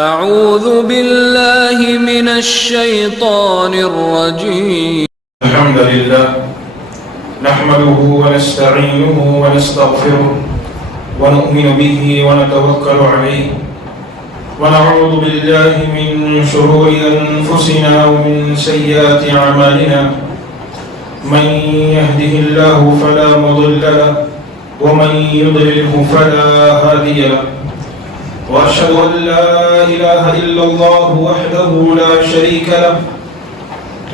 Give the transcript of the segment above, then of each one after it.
اعوذ باللہ من الشیطان الرجیم. الحمد لله نحمده ونستعينه ونستغفره ونؤمن به ونتوكل عليه ونعوذ بالله من شرور أنفسنا ومن سيئات أعمالنا من يهده الله فلا مضل له ومن يضلله فلا هادي له وأشهد أن لا إله إلا الله وحده لا شريك له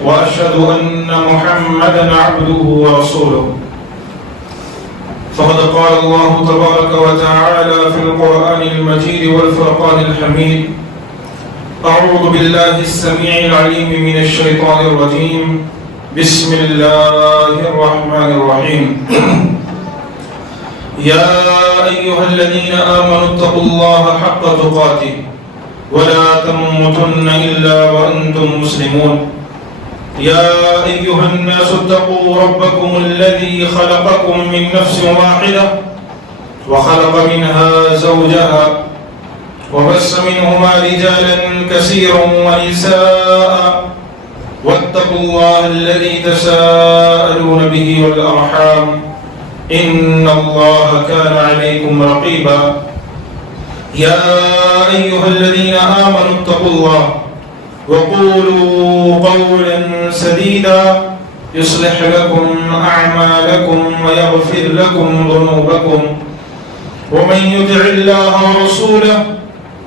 وأشهد أن محمدا عبده ورسوله. فقد قال الله تبارك وتعالى في القرآن المجيد والفرقان الحميد: أعوذ بالله السميع العليم من الشيطان الرجيم. بسم الله الرحمن الرحيم. يا أيها الذين آمنوا اتقوا الله حق تقاته ولا تموتن إلا وأنتم مسلمون. يا أيها الناس اتقوا ربكم الذي خلقكم من نفس واحدة وخلق منها زوجها وبث منهما رجالا كثيرا ونساء واتقوا الله الذي تساءلون به والأرحام إن الله كان عليكم رقيبا. يا أيها الذين آمنوا اتقوا الله وقولوا قولا سديدا يصلح لكم أعمالكم ويغفر لكم ذنوبكم ومن يطع الله ورسوله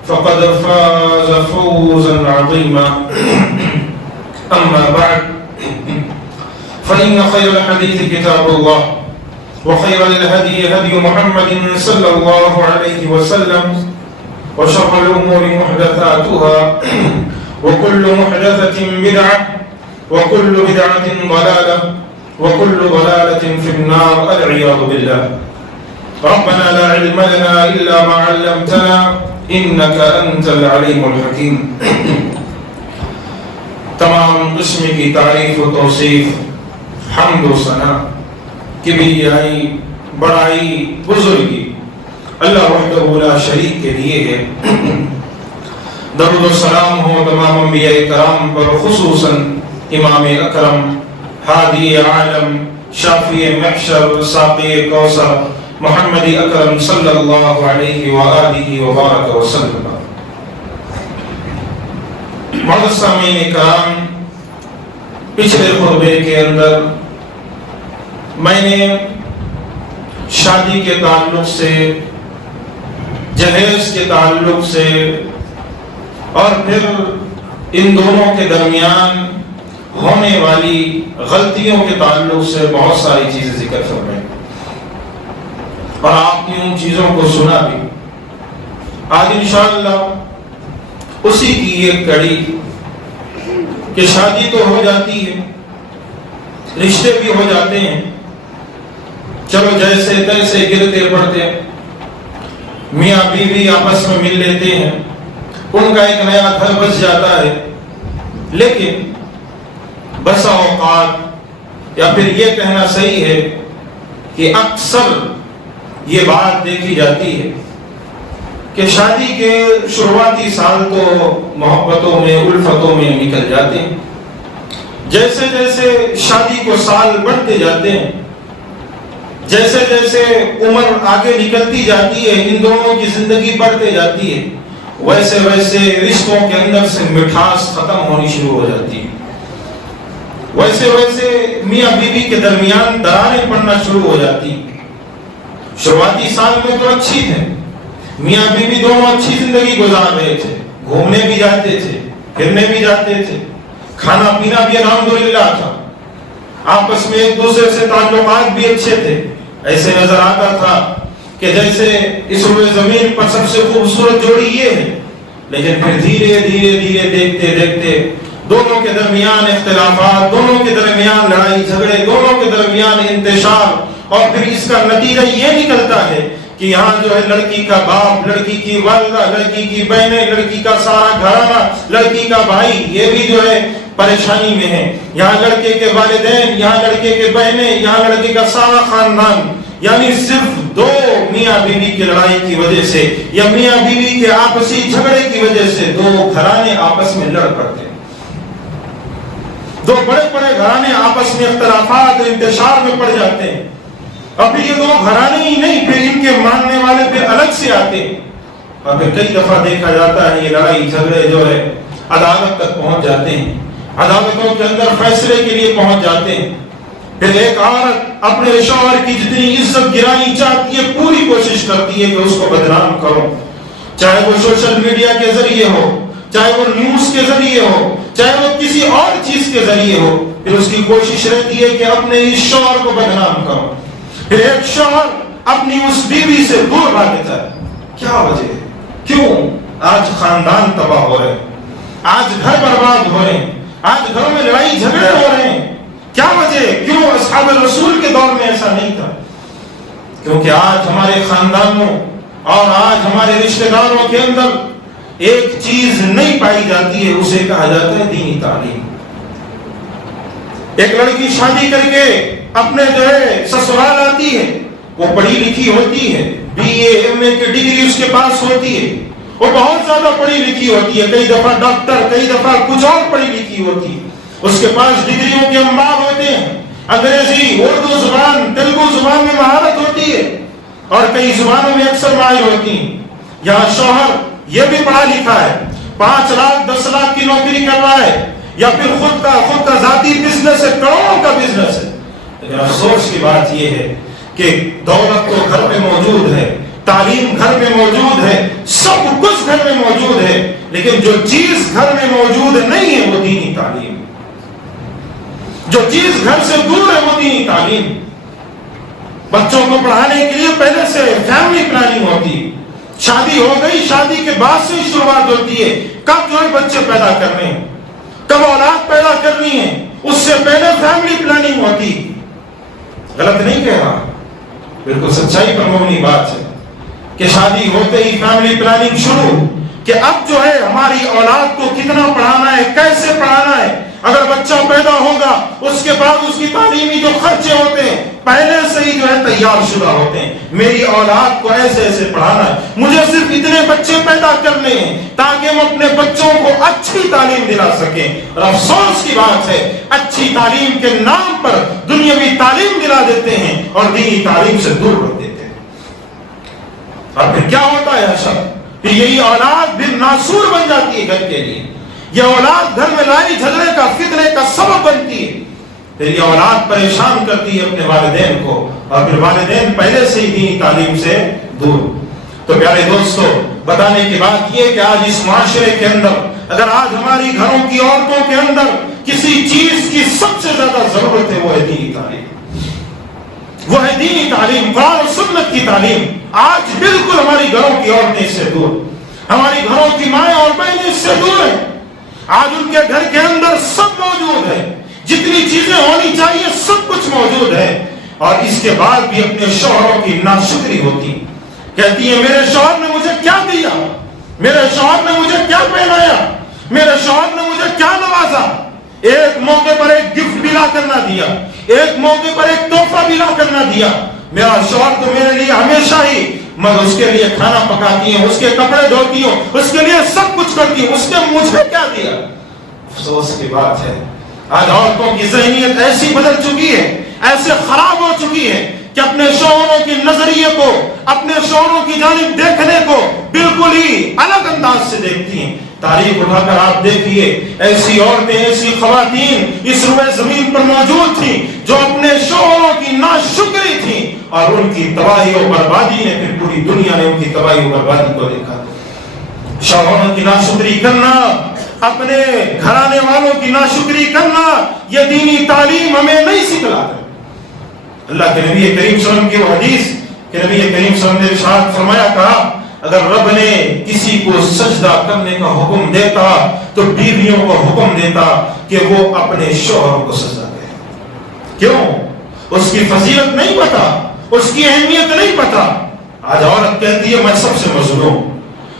فقد فاز فوزا عظيما. أما بعد فإن خير الحديث كتاب الله وخير الهدي هدي محمد صلى الله عليه وسلم وشر الأمور محدثاتها وكل محدثة بدعة وكل بدعة ضلالة وكل ضلالة في النار والعياذ بالله. ربنا لا علم لنا إلا ما علمتنا إنك أنت العليم الحكيم. تمام قسم کی تعریف و توصیف حمد و ثنا کبریائی بڑائی بزرگی اللہ وحدہ لا شریک کے لیے ہے. درود و سلام ہو تمام انبیاء کرام پر، خصوصاً امام اکرم ہادی عالم شافی محشر ساقی کوثر محمد اکرم صلی اللہ علیہ وآلہ وبارک وسلم. معزز سامعین کرام، پچھلے خطبے کے اندر میں نے شادی کے تعلق سے، جہیز کے تعلق سے اور پھر ان دونوں کے درمیان ہونے والی غلطیوں کے تعلق سے بہت ساری چیزیں ذکر فرمائیں اور آپ نے ان چیزوں کو سنا بھی. آج انشاءاللہ اسی کی ایک کڑی کہ شادی تو ہو جاتی ہے، رشتے بھی ہو جاتے ہیں، چلو جیسے تیسے گرتے پڑتے، میاں بیوی آپس میں مل لیتے ہیں، ان کا ایک نیا گھر بس جاتا ہے. لیکن بسا اوقات، یا پھر یہ کہنا صحیح ہے کہ اکثر یہ بات دیکھی جاتی ہے کہ شادی کے شروعاتی سال تو محبتوں میں، الفتوں میں نکل جاتے ہیں. جیسے جیسے شادی کو سال بڑھتے جاتے ہیں، جیسے جیسے عمر آگے نکلتی جاتی ہے، ان دونوں کی زندگی بڑھتے جاتی ہے، ویسے ویسے رشتوں کے اندر سے مٹھاس ختم ہونی شروع ہو جاتی ہے. ویسے ویسے میاں بیوی کے درمیان دراریں پڑنا شروع ہو جاتی. شروعاتی سال میں تو اچھی تھے، میاں بیوی دونوں اچھی زندگی گزار رہے تھے، گھومنے بھی جاتے تھے، پھرنے بھی جاتے تھے، کھانا پینا بھی الحمدللہ تھا، آپس میں ایک دوسرے سے تعلقات بھی اچھے تھے. ایسے نظر آتا تھا کہ جیسے اس روئے زمین پر سب سے خوبصورت جوڑی یہ ہے. لیکن پھر دھیرے دھیرے دھیرے دیکھتے دیکھتے دونوں کے درمیان اختلافات، دونوں کے درمیان لڑائی جھگڑے، دونوں کے درمیان انتشار، اور پھر اس کا نتیجہ یہ نکلتا ہے کہ یہاں جو ہے لڑکی کا باپ، لڑکی کی والدہ، لڑکی کی بہنیں، لڑکی کا سارا گھرانہ، لڑکی کا بھائی، یہ بھی جو ہے پریشانی میں ہے. یہاں لڑکے کے والدین، یہاں لڑکے کے بہنیں، یہاں لڑکے کا سارا خاندان یعنی صرف دو میاں بیوی کی لڑائی کی وجہ سے یا میاں بیوی کے آپسی جھگڑے کی وجہ سے دو گھرانے آپس میں لڑ پڑتے ہیں، دو بڑے بڑے گھرانے آپس میں اختلافات اور انتشار میں پڑ جاتے ہیں. اب یہ دو گھرانے ہی نہیں، پھر ان کے ماننے والے پھر الگ سے آتے ہیں، اور پھر کئی دفعہ دیکھا جاتا ہے یہ لڑائی جھگڑے جو ہے عدالت تک پہنچ جاتے ہیں، عدالتوں کے اندر فیصلے کے لیے پہنچ جاتے ہیں. پھر ایک عورت اپنے شوہر کی جتنی عزت گرانی چاہتی ہے پوری کوشش کرتی ہے کہ اس کو بدنام کرو، چاہے وہ سوشل میڈیا کے ذریعے ہو، چاہے وہ نیوز کے ذریعے ہو، چاہے وہ کسی اور چیز کے ذریعے ہو. پھر اس کی کوشش رہتی ہے کہ اپنے اس شوہر کو بدنام کرو. پھر ایک شوہر اپنی اس بیوی سے دور بھاگتا ہے. کیا وجہ ہے؟ کیوں آج خاندان تباہ ہو رہے ہیں، آج گھر برباد ہو رہے ہیں، آج گھروں میں لڑائی جھگڑے ہو رہے ہیں؟ کیا وجہ ہے؟ کیوں اصحاب رسول کے دور میں ایسا نہیں تھا؟ کیونکہ آج ہمارے خاندانوں اور آج ہمارے رشتہ داروں کے اندر ایک چیز نہیں پائی جاتی ہے، اسے کہا جاتا ہے دینی تعلیم. ایک لڑکی شادی کر کے اپنے جو ہے سسرال آتی ہے، وہ پڑھی لکھی ہوتی ہے، BA MA کی ڈگری اس کے پاس ہوتی ہے، وہ بہت زیادہ پڑھی لکھی ہوتی ہے، کئی دفعہ ڈاکٹر، کئی دفعہ کچھ اور پڑھی لکھی ہوتی ہے، اس کے پاس ڈگریوں کے انبار ہوتے ہیں، انگریزی، اردو زبان، تیلگو زبان میں مہارت ہوتی ہے اور کئی زبانوں میں اکثر ماہر ہوتی ہیں. یہاں شوہر یہ بھی پڑھا لکھا ہے، 5 لاکھ 10 لاکھ کی نوکری کر رہا ہے، یا پھر خود کا ذاتی بزنس ہے، کروڑوں کا بزنس ہے. لیکن افسوس کی بات یہ ہے کہ دولت تو گھر میں موجود ہے، تعلیم گھر میں موجود ہے، سب کچھ گھر میں موجود ہے، لیکن جو چیز گھر میں موجود نہیں ہے وہ دینی تعلیم. جو چیز گھر سے دور ہے وہ دینی تعلیم. بچوں کو پڑھانے کے لیے پہلے سے فیملی پلاننگ ہوتی ہے. شادی ہو گئی، شادی کے بعد سے شروعات ہوتی ہے کب جو ہے بچے پیدا کرنے ہیں، کب اولاد پیدا کرنی ہے، اس سے پہلے فیملی پلاننگ ہوتی. غلط نہیں کہہ رہا، بالکل سچائی پر مبنی بات ہے کہ شادی ہوتے ہی فیملی پلاننگ شروع، کہ اب جو ہے ہماری اولاد کو کتنا پڑھانا ہے، کیسے پڑھانا ہے. اگر بچہ پیدا ہوگا اس کے بعد اس کی تعلیمی جو خرچے ہوتے ہیں پہلے سے ہی جو ہے تیار شدہ ہوتے ہیں. میری اولاد کو ایسے ایسے پڑھانا ہے، مجھے صرف اتنے بچے پیدا کرنے ہیں تاکہ ہم اپنے بچوں کو اچھی تعلیم دلا سکیں. اور افسوس کی بات ہے اچھی تعلیم کے نام پر دنیاوی تعلیم دلا دیتے ہیں اور دینی تعلیم سے دور رکھ دیتے ہیں. اور پھر کیا ہوتا ہے اثر؟ پھر یہی اولاد بھی ناسور بن جاتی ہے گھر کے لیے. یہ اولاد گھر میں لڑائی جھگڑے کا، فتنے کا سبب بنتی ہے. پھر یہ اولاد پریشان کرتی ہے اپنے والدین کو، اور پھر والدین پہلے سے ہی دینی تعلیم سے دور. تو پیارے دوستو، بتانے کی بات یہ کہ آج اس معاشرے کے اندر اگر آج ہماری گھروں کی عورتوں کے اندر کسی چیز کی سب سے زیادہ ضرورت ہے وہ ہے دینی تعلیم. وہ ہے دینی تعلیم، قرآن و سنت کی تعلیم. آج بالکل ہماری گھروں کی عورتیں اس سے دور، ہماری گھروں کی مائیں اور بہنیں اس سے دور ہیں. آج ان کے گھر کے اندر سب موجود ہے، جتنی چیزیں ہونی چاہیے سب کچھ موجود ہے، اور اس کے بعد بھی اپنے شوہروں کی ناشکری ہوتی. کہتی ہے میرے شوہر نے مجھے کیا دیا، میرے شوہر نے مجھے کیا پہنایا، میرے شوہر نے مجھے کیا نوازا. ایک موقع پر ایک گفٹ بھی لا کر نہ دیا، ایک موقع پر ایک تحفہ بھی لا کر نہ دیا. میرا شوہر تو میرے لیے ہمیشہ ہی میں اس کے لیے کھانا پکاتی ہوں، اس کے کپڑے دھوتی ہوں، اس کے لیے سب کچھ کرتی ہوں، اس نے مجھے کیا دیا. افسوس کی بات ہے آج عورتوں کی ذہنیت ایسی بدل چکی ہے، ایسے خراب ہو چکی ہے کہ اپنے شوہروں کے نظریے کو، اپنے شوہروں کی جانب دیکھنے کو بالکل ہی الگ انداز سے دیکھتی ہیں. تاریخ اٹھا کر آپ دیکھیے، ایسی عورتیں، ایسی خواتین اس روئے زمین پر موجود تھیں جو اپنے شوہروں کی ناشکری تھیں، اور ان کی تباہی و بربادی نے، پھر پوری دنیا نے ان کی تباہی و بربادی کو دیکھا. شوہروں کی ناشکری کرنا، اپنے گھرانے والوں کی ناشکری کرنا، یہ دینی تعلیم ہمیں نہیں سکھلاتا. اللہ کے نبی کریم صلی اللہ علیہ وسلم کی وہ حدیث کہ نبی کریم صلی اللہ علیہ وسلم نے ارشاد فرمایا، کہا اگر رب نے کسی کو سجدہ کرنے کا حکم دیتا تو بیویوں کو حکم دیتا کہ وہ اپنے شوہر کو سجدہ کریں. کیوں؟ اس کی فضیلت نہیں پتا، اس کی اہمیت نہیں پتا. آج عورت کہتی ہے میں سب سے مظلوم،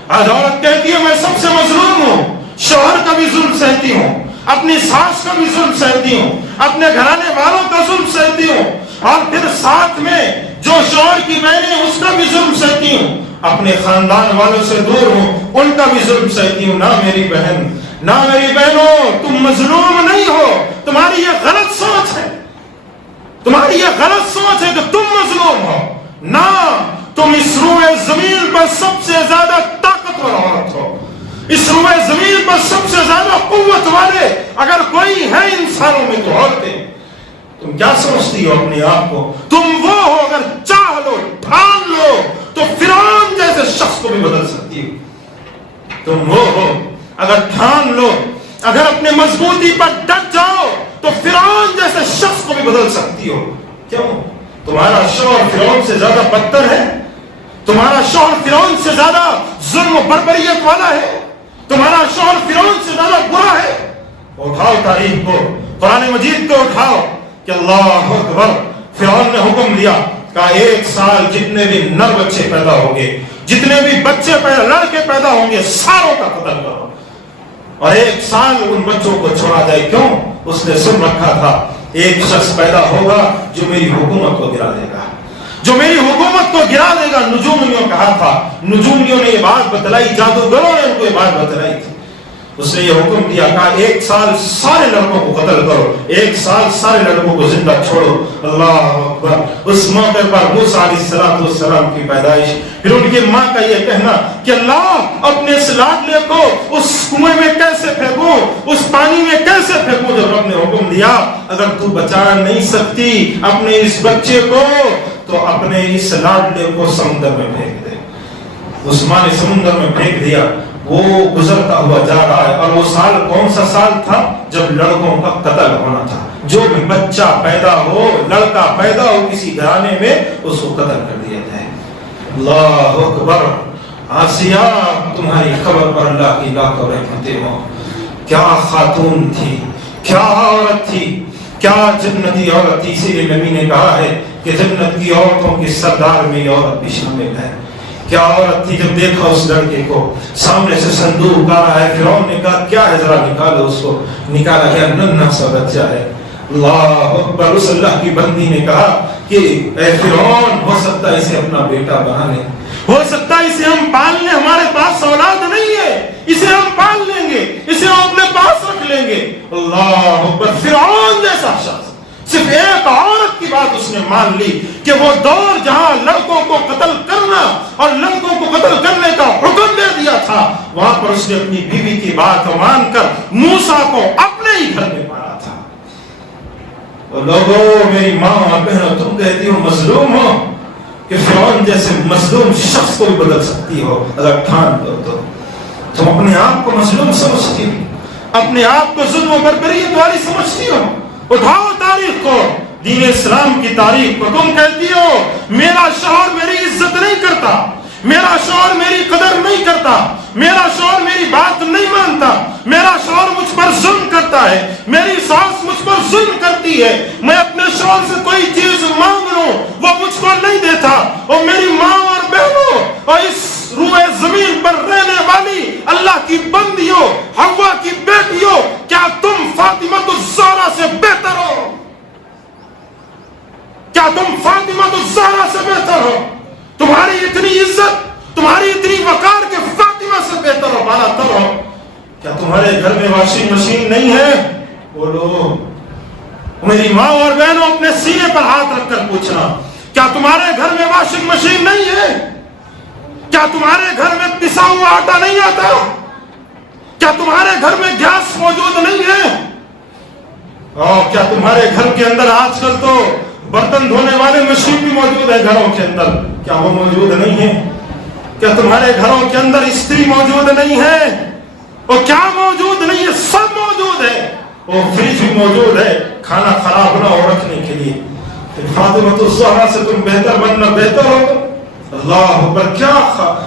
آج عورت کہتی ہے میں سب سے مظلوم ہوں، شوہر کا بھی ظلم سہتی ہوں، اپنی ساس کا بھی ظلم سہتی ہوں، اپنے گھرانے والوں کا ظلم سہتی ہوں، اور پھر ساتھ میں جو شوہر کی بہنیں اس کا بھی ظلم سہتی ہوں، اپنے خاندان والوں سے دور ہوں ان کا بھی ظلم سہتی ہوں. نہ میری بہن، نہ میری بہنوں، تم مظلوم نہیں ہو. تمہاری یہ غلط سوچ ہے، تمہاری یہ غلط سوچ ہے کہ تم مظلوم ہو. نہ، تم اس روئے زمین پر سب سے زیادہ طاقتور عورت ہو. اس روئے زمین پر سب سے زیادہ قوت والے اگر کوئی ہے انسانوں میں تو عورتیں. تم کیا سمجھتی ہو اپنے آپ کو؟ تم وہ ہو اگر چاہ لو، ٹھان لو تو فرعون جیسے شخص کو بھی بدل سکتی ہو. تم وہ ہو اگر ٹھان لو، اگر اپنے مضبوطی پر ڈٹ جاؤ تو فرعون جیسے شخص کو بھی بدل سکتی ہو. کیوں؟ تمہارا شوہر فرعون سے زیادہ بدتر ہے؟ تمہارا شوہر فرعون سے زیادہ ظلم و بربریت والا ہے؟ تمہارا شوہر فرعون سے زیادہ برا ہے؟ اٹھاؤ تاریخ کو، قرآن مجید کو اٹھاؤ کہ اللہ اکبر، فرعون نے حکم دیا کہ 1 سال جتنے بھی نر بچے پیدا ہوں گے، جتنے بھی بچے لڑکے پیدا ہوں گے، ساروں کا قتل کرو اور 1 سال ان بچوں کو چھوڑا جائے. کیوں؟ اس نے سن رکھا تھا ایک شخص پیدا ہوگا جو میری حکومت کو گرا دے گا، جو میری حکومت کو گرا دے گا. نجومیوں کہا تھا، نجومیوں نے یہ بات بتلائی، جادوگروں نے ان کو یہ بات بتلائی تھی. اس نے یہ حکم دیا کہ 1 سال سارے لڑکوں کو قتل کرو، 1 سال سارے لڑکوں کو زندہ چھوڑو. اللہ اکبر. اس موقع پر موسیٰ علیہ السلام کی پیدائش، پھر ان کی ماں کا یہ کہنا کہ اللہ اپنے اس لاڈلے کو اس کنویں میں کیسے پھینکوں، اس پانی میں کیسے پھینکوں جو رب نے حکم دیا. اگر تو بچا نہیں سکتی اپنے اس بچے کو تو اپنے اس لاڈلے کو سمندر میں پھینک دے. اس ماں نے سمندر میں پھینک دیا. وہ گزرتا ہوا جا رہا ہے. اور وہ سال کون سا سال تھا؟ جب لڑکوں کا قتل ہونا تھا. جو بھی بچہ پیدا ہو، لڑکا پیدا ہو کسی گھرانے میں، اس کو قتل کر دیا جائے. اللہ اکبر. آسیہ، تمہاری خبر پر اللہ کی لاکھوں رحمتیں ہوں. کیا خاتون تھی، کیا عورت تھی، کیا جنتی عورت تھی. اسی لیے نبی نے کہا ہے کہ جنت کی عورتوں کی سردار میں یہ عورت بھی شامل ہے. کیا عورت تھی. جب دیکھا اس لڑکے کو، سامنے سے صندوق آ رہا ہے، فرعون نے کہا کیا ہے، ذرا نکالو اس کو. نکالا گیا، ننھا سا بچہ ہے. اللہ اکبر. اس اللہ کی بندی نے کہا کہ اے فرعون، ہو سکتا ہے اسے اپنا بیٹا بنا لیں، ہو سکتا ہے اسے ہم پال لیں، ہمارے پاس اولاد نہیں ہے، اسے ہم پال لیں گے، اسے ہم اپنے پاس رکھ لیں گے. اللہ اکبر. فرعون جیسا شخص صرف ایک عورت کی بات اس نے مان لی کہ وہ دور جہاں لڑکوں کو قتل کرنا اور لڑکوں کو قتل کرنے کا حکم دے دیا تھا، وہاں پر اس نے اپنی بیوی کی بات مان کر موسیٰ کو اپنے ہی گھر میں پالا تھا. لوگوں، میری ماں اور بہنوں، تم کہتی ہو مظلوم ہو کہ فرعون جیسے مظلوم شخص کو بھی بدل سکتی ہو اگر ٹھان دو تو. تم اپنے آپ کو مظلوم سمجھتی ہو، اپنے آپ کو ظلم و بربریت والی سمجھتی ہو. اٹھاؤ تاریخ کو، دین اسلام کی تاریخ کو. تم کہتی ہو میرا شوہر میری عزت نہیں کرتا، میرا شوہر میری قدر نہیں کرتا، میرا شوہر میری بات نہیں مانتا، میرا شوہر مجھ پر ظلم کرتا ہے، میری ساس مجھ پر ظلم کرتی ہے، میں اپنے شوہر سے کوئی چیز مانگ لوں وہ مجھ کو نہیں دیتا. اور میری ماں اور بہنوں اور اس روئے زمین پر رہنے والی اللہ کی بندیوں، حوا کی بیٹیوں، کیا تم فاطمہ الزہرا سے بہتر ہو؟ کیا تم فاطمہ الزہرا سے بہتر ہو؟ تمہاری اتنی عزت، تمہاری اتنی وقار کہ فاطمہ سے بہتر ہو، بالا تر ہو. کیا تمہارے گھر میں واشنگ مشین نہیں ہے؟ بولو. میری ماں اور بہنوں، اپنے سینے پر ہاتھ رکھ کر پوچھنا، کیا تمہارے گھر میں واشنگ مشین نہیں ہے؟ کیا تمہارے گھر میں پسا ہوا آٹا نہیں آتا؟ کیا تمہارے گھر میں گیس موجود نہیں ہے؟ اور کیا تمہارے گھر کے اندر آج کل تو برتن دھونے والے مشین بھی موجود ہے گھروں کے اندر، کیا وہ موجود نہیں ہے؟ کیا تمہارے گھروں کے اندر استری موجود نہیں ہے؟ اور کیا موجود نہیں ہے؟ سب موجود ہے. اور فریج بھی موجود ہے کھانا خراب نہ ہو رکھنے کے لیے. فاطمہ الزہرا سے تم بہتر بننا بہتر ہو. اللہ اکبر. کیا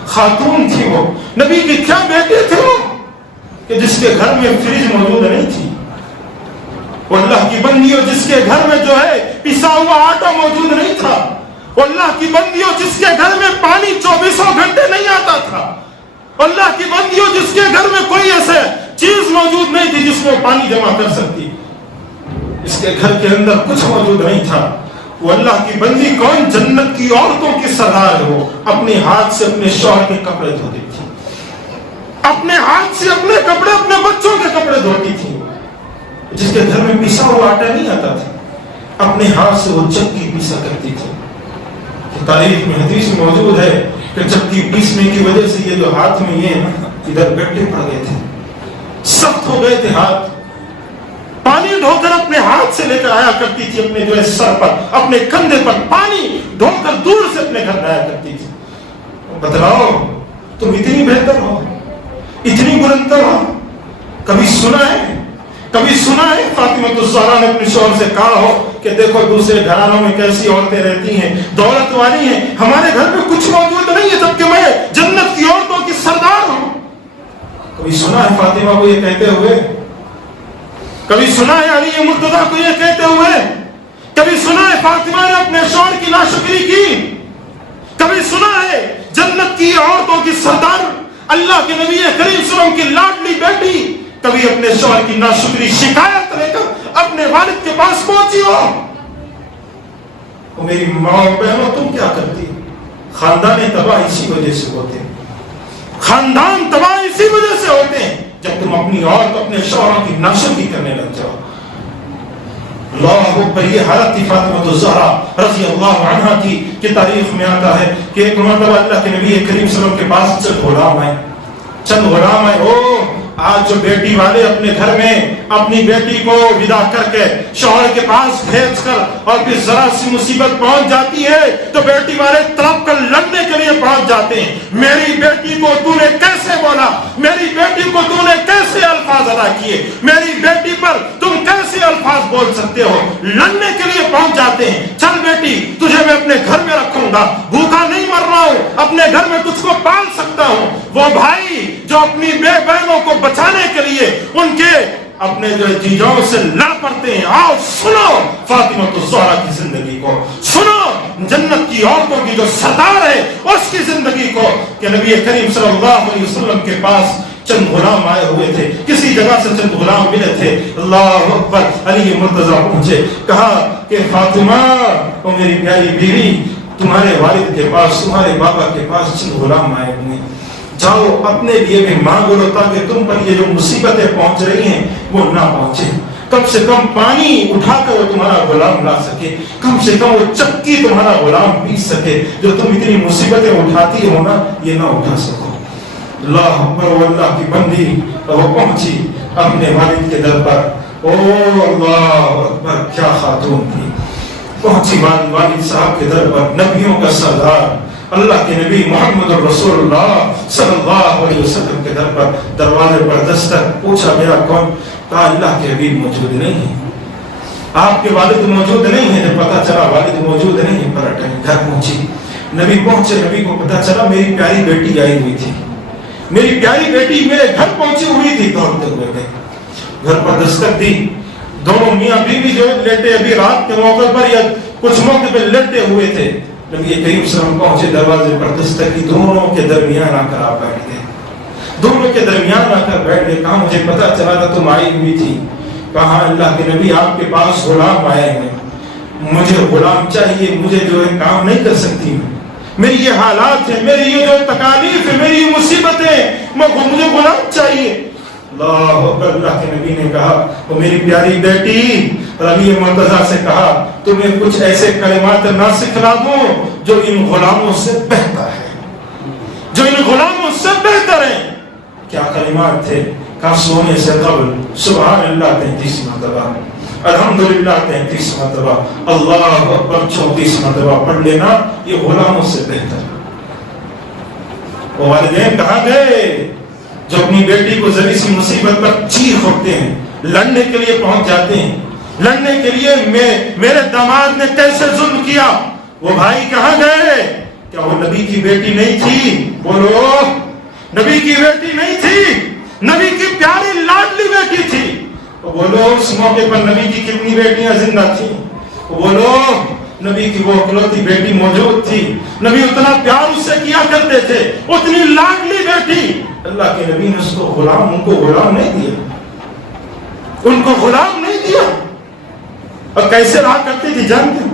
خاتون تھی وہ، نبی کی کیا بیٹے تھے وہ کہ جس کے گھر میں فریج موجود نہیں تھی. وہ اللہ کی بندیوں جس کے گھر میں جو ہے پسا ہوا آٹا موجود نہیں تھا. وہ اللہ کی بندیوں جس کے گھر میں پانی 24 گھنٹے نہیں آتا تھا. اللہ کی بندیوں جس کے گھر میں کوئی ایسے چیز موجود نہیں تھی جس میں پانی جمع کر سکتی. اس کے گھر کے اندر کچھ موجود نہیں تھا. وہ اللہ کی بندی کون جنت کی عورتوں کی سردار ہو، اپنے ہاتھ سے اپنے شوہر کے کپڑے دھوتی تھی، اپنے ہاتھ سے اپنے کپڑے اپنے بچوں کے کپڑے دھوتی تھی، جس کے گھر میں پیسا ہوا آٹا نہیں آتا تھا اپنے ہاتھ سے وہ چکی پیسا کرتی تھی۔ تاریخ میں حدیث میں موجود ہے کہ چکی پیسنے کی وجہ سے یہ جو ہاتھ میں یہ ادھر گڈھے پڑ گئے تھے، سخت ہو گئے تھے ہاتھ، پانی ڈھو کر اپنے ہاتھ سے لے کر آیا کرتی تھی، اپنے جو ہے سر پر اپنے کندھے پر پانی ڈھو کر دور سے اپنے گھر لایا کرتی تھی۔ بتلاؤ تم اتنی بہتر ہو، اتنی بلندر ہو، کبھی سنا ہے فاطمہ الزہرا نے اپنے شوہر سے کہا ہو کہ دیکھو دوسرے گھرانوں میں کیسی عورتیں رہتی ہیں، دولت والی ہیں، ہمارے گھر میں کچھ موجود نہیں ہے جبکہ میں جنت کی عورتوں کی سردار ہوں؟ کبھی سنا ہے فاطمہ کو یہ کہتے ہوئے؟ کبھی سنا ہے علی مرتضیٰ کو یہ کہتے ہوئے؟ کبھی سنا ہے فاطمہ نے اپنے شوہر کی ناشکری کی؟ کبھی سنا ہے جنت کی عورتوں کی سردار اللہ کے نبی کریم صلی اللہ علیہ وسلم کی لاڈلی بیٹی کبھی اپنے شوہر کی ناشکری شکایت لے کر اپنے والد کے پاس پہنچی ہو؟ وہ میری ماں بہنوں تم کیا کرتی؟ خاندان تباہ اسی وجہ سے ہوتے ہیں، خاندان تباہ اسی وجہ سے ہوتے ہیں جب تم اپنی عورت اپنے شوہر کی ناشکری کرنے لگ جاؤ۔ اللہ اکبر، یہ حالت تھی فاطمہ الزہرا رضی اللہ عنہا کی کہ تاریخ میں آتا ہے کہ ایک مرتبہ اللہ کے نبی کریم صلی اللہ علیہ وسلم کے پاس چند غلام آئے، آج جو بیٹی والے اپنے گھر میں اپنی بیٹی کو ودا کر کے شوہر کے پاس بھیج کر اور پھر ذرا سی مصیبت پہنچ جاتی ہے تو بیٹی والے تڑپ کر لڑنے کے لیے پہنچ جاتے ہیں، میری بیٹی کو تو نے کیسے بولا، میری بیٹی کو تو نے کیسے الفاظ ادا کیے، میری بیٹی پر تم کیسے الفاظ بول سکتے ہو، لڑنے کے لیے پہنچ جاتے ہیں۔ چل بیٹی تجھے میں اپنے گھر میں رکھوں گا، بھوکا نہیں مر رہا ہوں، اپنے گھر میں تجھ کو پال سکتا ہوں۔ وہ بھائی جو اپنی بے بہنوں کو بچانے کے لیے ان کے اپنے جو جیجاؤں سے لڑ پڑتے ہیں، آؤ سنو فاطمہ الزہرا کی زندگی کو، سنو جنت کی عورتوں کی جو سردار ہے اس کی زندگی کو، کہ نبی کریم صلی اللہ علیہ وسلم کے پاس چند غلام آئے ہوئے تھے، کسی جگہ سے چند غلام ملے تھے، اللہ اکبر، علی مرتضیٰ پہنچے، کہا کہ فاطمہ او میری پیاری بیوی، تمہارے والد کے پاس تمہارے بابا کے پاس چند غلام آئے ہوئے، جاؤ اپنے لیے بھی مانگ لو تاکہ تم پر یہ جو مصیبتیں پہنچ رہی ہیں وہ نہ پہنچے، کم سے کم پانی اٹھا کر وہ تمہارا غلام لا سکے، کم سے کم وہ چکی تمہارا غلام پی سکے، جو تم اتنی مصیبتیں اٹھاتی ہو نا یہ نہ اٹھا سکو۔ اللہ اکبر، وہ اللہ کی بندی وہ پہنچی اپنے والد کے در پر، او اللہ اکبر، کیا خاتون تھی، پہنچی والد صاحب کے در پر، نبیوں کا سردار اللہ کے نبی محمد رسول اللہ صلی اللہ علیہ وسلم کے در پر، دروازے پر دستک، پوچھا میرا کون؟ کہا اللہ کے حبیب موجود نہیں ہے، آپ کے والد موجود نہیں ہے۔ جب پتا چلا والد موجود نہیں ہے پلٹن گھر پہنچی، نبی پہنچے، نبی کو پتا چلا میری پیاری بیٹی آئی ہوئی تھی، میری پیاری بیٹی میرے گھر پہنچی ہوئی تھی، دوڑتے ہوئے گئے، گھر پر دستک دی، دونوں میاں بیوی جو لیٹے ابھی رات کے موقع پر یا کچھ موقع پہ لیٹے ہوئے تھے، نبی کریم صلی اللہ علیہ وسلم پہنچے، دروازے پر دستک کی، دونوں کے درمیان آ کر آپ بیٹھ گئے، دونوں کے درمیان آ کر بیٹھ گئے، کہا مجھے پتا چلا تھا تم آئی ہوئی تھی، کہا اللہ کے نبی آپ کے پاس غلام آئے ہیں، مجھے غلام چاہیے، مجھے جو ہے کام نہیں کر سکتی، میری یہ حالات ہے، میری یہ جو تکالیف ہے، میری یہ مصیبتیں، مجھے غلام چاہیے۔ اللہ اکبر، اللہ کے نبی نے کہا وہ میری پیاری بیٹی، علی مرتضیٰ سے کہا تمہیں کچھ ایسے کلمات نہ سکھلا دوں جو ان غلاموں سے بہتر ہے، جو ان غلاموں سے بہتر ہیں۔ کیا کلمات تھے؟ کہا سونے سے قبل سبحان اللہ 33 مرتبہ، الحمدللہ 33 مرتبہ، اللہ اکبر 34 مرتبہ پڑھ لینا، یہ غلاموں سے بہتر۔ وہ والدین کہاں گئے جو اپنی بیٹی کو ذری سی مصیبت پر چیخ اٹھتے ہیں، لڑنے کے لیے پہنچ جاتے ہیں، لڑنے کے لیے میرے داماد نے کیسے ظلم کیا، وہ بھائی کہاں گئے؟ کیا وہ نبی کی بیٹی نہیں تھی؟ بولو، نبی کی بیٹی نہیں تھی، نبی کی پیاری لاڈلی بیٹی تھی۔ بولو اس موقع پر نبی کی کتنی بیٹیاں زندہ تھیں؟ بولو نبی کی وہ اکلوتی بیٹی موجود تھی، نبی اتنا پیار اس سے کیا کرتے تھے، اتنی لاڈلی بیٹی، اللہ کے نبی نے اس کو غلام، ان کو غلام نہیں دیا، ان کو غلام نہیں دیا۔ اور کیسے رہا کرتی تھی جانتے ہیں؟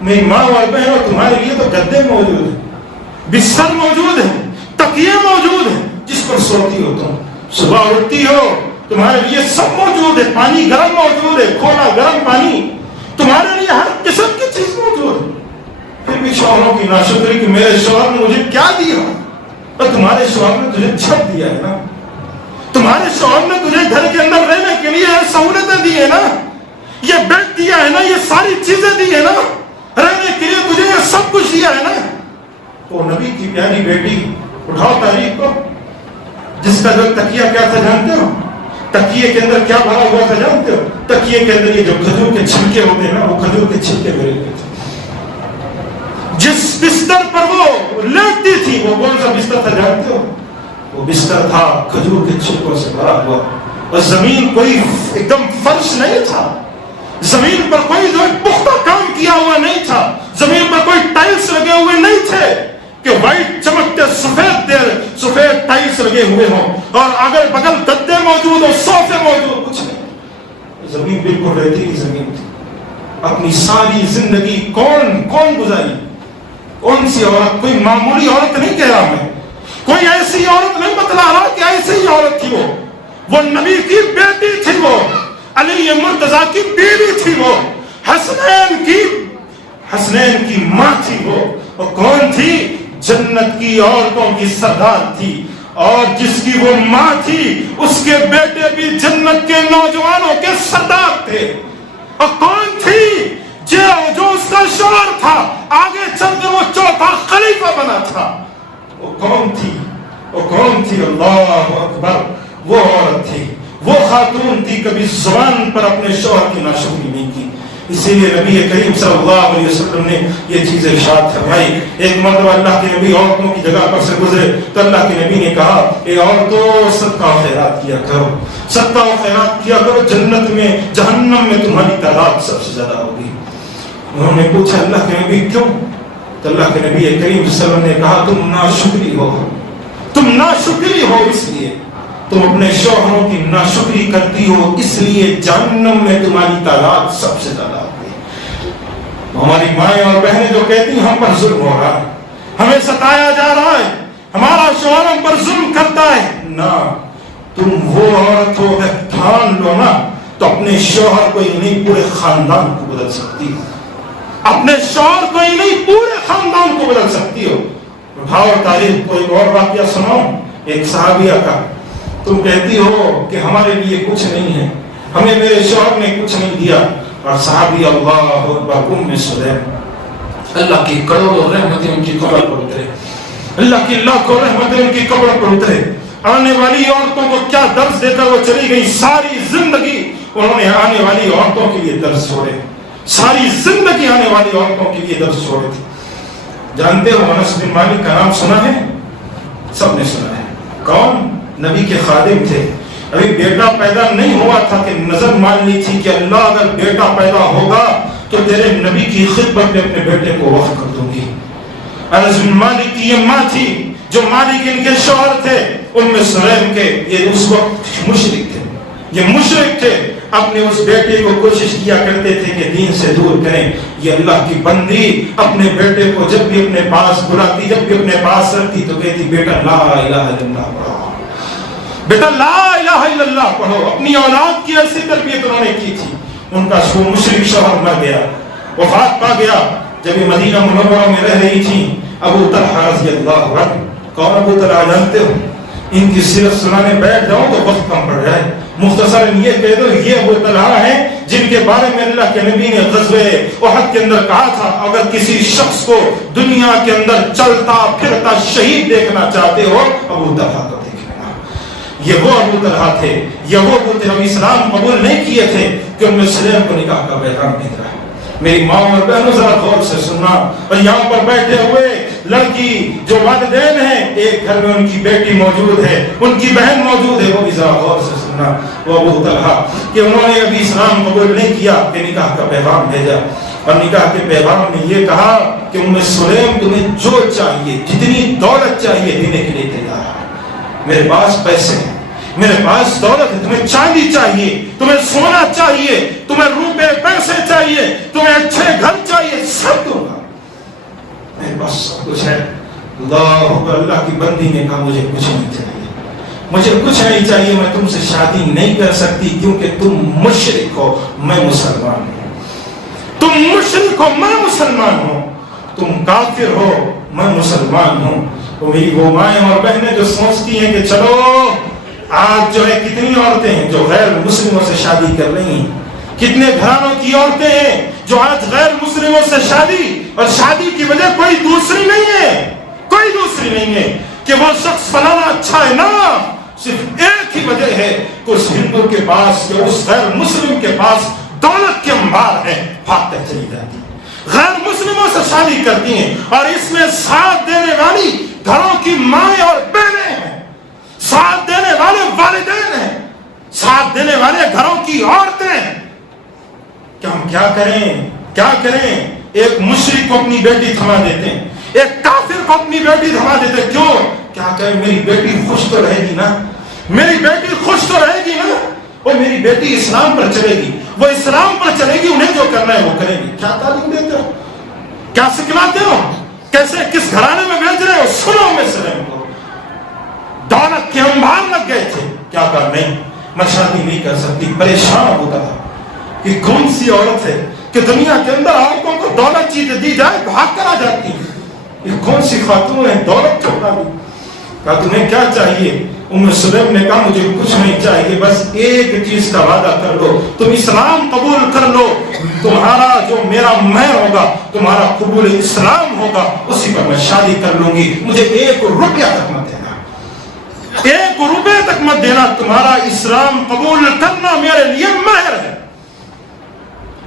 میری ماں اور بہن اور تمہارے لیے تو گدے موجود ہیں, بستر موجود ہے, تکیے موجود ہیں جس پر سوتی ہو تم, صبح اٹھتی ہو تمہارے لیے سب موجود ہے, پانی گرم موجود ہے, کھولا گرم پانی, تمہارے لیے ہر قسم کی چیز موجود ہے. پھر بھی شوہروں کی ناشکری کہ میرے شوہر نے مجھے کیا دیا, اور تمہارے شوہر نے تجھے چھت دیا ہے نا, تمہارے شوہر نے تجھے گھر کے اندر رہنے کے لیے سہولتیں دی ہے نا, یہ بیڈ دیا ہے نا, یہ ساری چیزیں دی ہے نا, رہنے کے لیے تجھے یہ سب کچھ دیا ہے نا. تو نبی کی پیاری بیٹی, اٹھاؤ تاریخ کو, جس کا جو تکیہ کیا تھا جانتے ہو, تکیے کے اندر کیا بھرا ہوا تھا جانتے ہو, تکیے کے اندر یہ جو کھجور کے چھلکے ہوتے ہیں نا, وہ کھجور کے چھلکے بھرے ہوئے تھے. جس بستر پر وہ لیٹتی تھی وہ کون سا بستر تھا جانتے ہو, وہ بستر تھا کھجور کے چھلکوں سے بھرا ہوا, اور زمین کوئی ایک دم فرش نہیں تھا, زمین پر کوئی جو پختہ کام کیا ہوا نہیں تھا, زمین پر کوئی ٹائلز لگے ہوئے نہیں تھے کہ وائٹ چمکتے سفید ٹائلز لگے ہوئے ہوں, اور اگل بگل گدے موجود ہو, صوفے موجود, کچھ نہیں. زمین بالکل ریتیلی زمین تھی. اپنی ساری زندگی کون گزاری, کون سی عورت, کوئی معمولی عورت نہیں کہہ رہا میں, کوئی ایسی عورت نہیں بتلا رہا کہ ایسی ہی عورت تھی وہ نبی کی بیٹی تھی, وہ علی مرتضیٰ کی بیوی تھی, وہ حسنین کی ماں تھی, وہ کون تھی, جنت کی عورتوں کی سردار تھی, اور جس کی وہ ماں تھی اس کے بیٹے بھی جنت کے نوجوانوں کے سردار تھے. اور کون تھی, جو اس کا شوہر تھا, آگے چل کر وہ چوتھا خلیفہ بنا تھا. وہ کون تھی, اللہ اکبر, وہ عورت تھی, وہ خاتون تھی, کبھی زبان پر اپنے شوہر کی ناشکری نہیں کی. اسی لیے نبی کریم صلی اللہ علیہ وسلم نے یہ چیزیں ارشاد فرمائی. ایک مرتبہ اللہ کے نبی عورتوں کی جگہ پر سے گزرے تو اللہ کے نبی نے کہا, اے عورتوں صدقہ و خیرات کیا کرو, صدقہ و خیرات کیا کرو, جنت میں جہنم میں تمہاری تعداد سب سے زیادہ ہوگی. انہوں نے پوچھا اللہ کے نبی کیوں, تو اللہ کے نبی کریم صلی اللہ علیہ وسلم نے کہا, تم ناشکری ہو, اس لیے تم اپنے شوہروں کی ناشکری کرتی ہو, اس لیے جہنم میں تمہاری تعداد سب سے زیادہ ہوگی. ہماری مائیں اور بہنیں جو کہتی ہیں ہم پر ظلم ہو رہا ہے, ہمیں ستایا جا رہا ہے, ہمارا شوہر ہم پر ظلم کرتا ہے, نہ, تم وہ عورت ہو, ٹھان لو نا تو اپنے شوہر کو ہی نہیں پورے خاندان کو بدل سکتی ہو, اپنے شوہر کو ہی نہیں پورے خاندان کو بدل سکتی ہو. اٹھاؤ تاریخ کو, ایک اور واقعہ سناؤ, ایک صحابیہ کا. تم کہتی ہو کہ ہمارے لیے کچھ نہیں ہے, ہمیں میرے شوہر نے کچھ نہیں دیا, اور صحابی اللہ اکبر ام سلیم, اللہ کی کروڑوں رحمتیں ان کی قبر پر اترے, اللہ کی لاکھوں رحمتیں ان کی قبر پر اترے. آنے والی عورتوں کو کیا درس دے کر وہ چلی گئی, ساری زندگی انہوں نے آنے والی عورتوں کے لیے درس چھوڑے, ساری زندگی آنے والی عورتوں کے لیے درس چھوڑے تھے. جانتے ہو انس بن مالک کا نام سنا ہے, سب نے سنا ہے. کون, نبی کے خادم تھے. ابھی بیٹا پیدا نہیں ہوا تھا کہ نظر مان لی تھی کہ اللہ اگر بیٹا پیدا ہوگا تو تیرے نبی کی خدمت میں اپنے بیٹے کو وقف کر دوں گی. انس بن مالک کی یہ ماں تھی, جو مالک ان کے شوہر تھے ام سلیم کے, یہ اس وقت مشرک تھے, اپنے اس بیٹے کو کوشش کیا کرتے تھے کہ دین سے دور کریں. یہ اللہ کی بندی اپنے بیٹے کو جب بھی اپنے پاس بلاتی, جب بھی اپنے پاس رکھتی تو کہتی, بیٹا لا الہ الا اللہ پڑھو, بیٹا لا الہ الا اللہ پڑھو. اپنی اولاد کی ایسی تربیت انہوں نے کی تھی. ان کا مشرک شوہر مر گیا, وفات پا گیا. جب یہ مدینہ منورہ میں رہ رہی تھی, ابو طلحہ رضی اللہ عنہ, کون ابو طلحہ جانتے ہو, ان کی سیرت سنانے بیٹھ جاؤں تو وقت کم پڑ جائے. مختصر یہ کہہ دو, یہ ابو طلحہ ہیں جن کے بارے میں اللہ کے نبی نے غزوہ احد کے اندر کہا تھا, اگر کسی شخص کو دنیا کے اندر چلتا پھرتا شہید دیکھنا چاہتے ہو, ابو طلحہ کو دیکھ لینا. یہ وہ ابو طلحہ تھے, یہ وہ ابو طلحہ اسلام قبول نہیں کیے تھے کہ ام سلیم کو نکاح کا پیغام بھیج رہا ہے. میری ماں اور بہنوں ذرا غور سے سننا. اور یہاں پر بیٹھے ہوئے لڑکی جو والدین ہیں, ایک گھر میں ان کی بیٹی موجود ہے, ان کی بہن موجود ہے, وہ بھی ذرا غور سے سننا. وہ ابو طلحہ کہ انہوں نے ابھی اسلام قبول نہیں کیا کہ نکاح کا پیغام بھیجا, اور نکاح کے پیغام میں یہ کہا کہ ام سلیم تمہیں جو چاہیے, جتنی دولت چاہیے دینے کے لیے تیار ہے. میرے پاس پیسے ہیں, میرے پاس دولت ہے، تمہیں چاندی چاہیے، تمہیں سونا چاہیے، تمہیں روپے پیسے چاہیے، تمہیں اچھے گھر چاہیے، سب دوں گا، میرے پاس سب کچھ ہے۔ اللہ کی بندی نے کہا مجھے کچھ نہیں چاہیے، مجھے کچھ نہیں چاہیے، میں تم سے شادی نہیں کر سکتی کیونکہ تم مشرک ہو، میں مسلمان ہوں، تم مشرک ہو، میں مسلمان ہوں، تم کافر ہو، میں مسلمان ہوں۔ تو میری وہ مائیں اور بہنیں جو سوچتی ہیں کہ چلو آج جو ہے کتنی عورتیں ہیں جو غیر مسلموں سے شادی کر رہی ہیں، کتنے گھرانوں کی عورتیں ہیں جو آج غیر مسلموں سے شادی، اور شادی کی وجہ کوئی دوسری نہیں ہے، کوئی دوسری نہیں ہے کہ وہ شخص فلانا اچھا ہے، نہ صرف ایک ہی وجہ ہے کہ اس ہندو کے پاس یا اس غیر مسلم کے پاس دولت کے انبار ہے، بھاگ کر چلی جاتی غیر مسلموں سے شادی کرتی ہیں، اور اس میں ساتھ دینے والی گھروں کی مائیں اور بہنیں ہیں، ساتھ دینے والے والدین ہیں، ساتھ دینے والے گھروں کی عورتیں ہیں۔ کہ ہم کیا کریں، کیا کریں؟ ایک مشرک کو اپنی بیٹی تھما دیتے ہیں، ایک کافر کو اپنی بیٹی تھما دیتے ہیں، کیوں؟ کیا کریں؟ میری بیٹی خوش تو رہے گی نا، میری بیٹی خوش تو رہے گی نا، اور میری بیٹی اسلام پر چلے گی، وہ اسلام پر چلے گی، انہیں جو کرنا ہے وہ کریں گی۔ کیا تعلیم دیتے ہو، کیا سکھلاتے ہو، کیسے کس گھرانے میں بھیج رہے ہو؟ سنو میں سے دولت کے انبار لگ گئے تھے، کیا کر نہیں، میں شادی نہیں کر سکتی، پریشان ہوتا تھا کہ کون سی عورت ہے کہ دنیا کے اندر عورتوں کو دولت چیز دی جائے بھاگ کر آ جاتی ہے، یہ کون سی خاتون ہے دولت چھوڑا دی۔ کہا تمہیں کیا چاہیے؟ ام سلیم نے کہا مجھے کچھ نہیں چاہیے، بس ایک چیز کا وعدہ کر لو، تم اسلام قبول کر لو، تمہارا جو میرا مہر ہوگا، تمہارا قبول اسلام ہوگا، اسی پر میں شادی کر لوں گی، مجھے 1 روپیہ تک مت دینا، 1 روپے تک مت دینا، تمہارا اسلام قبول کرنا میرے لیے مہر ہے۔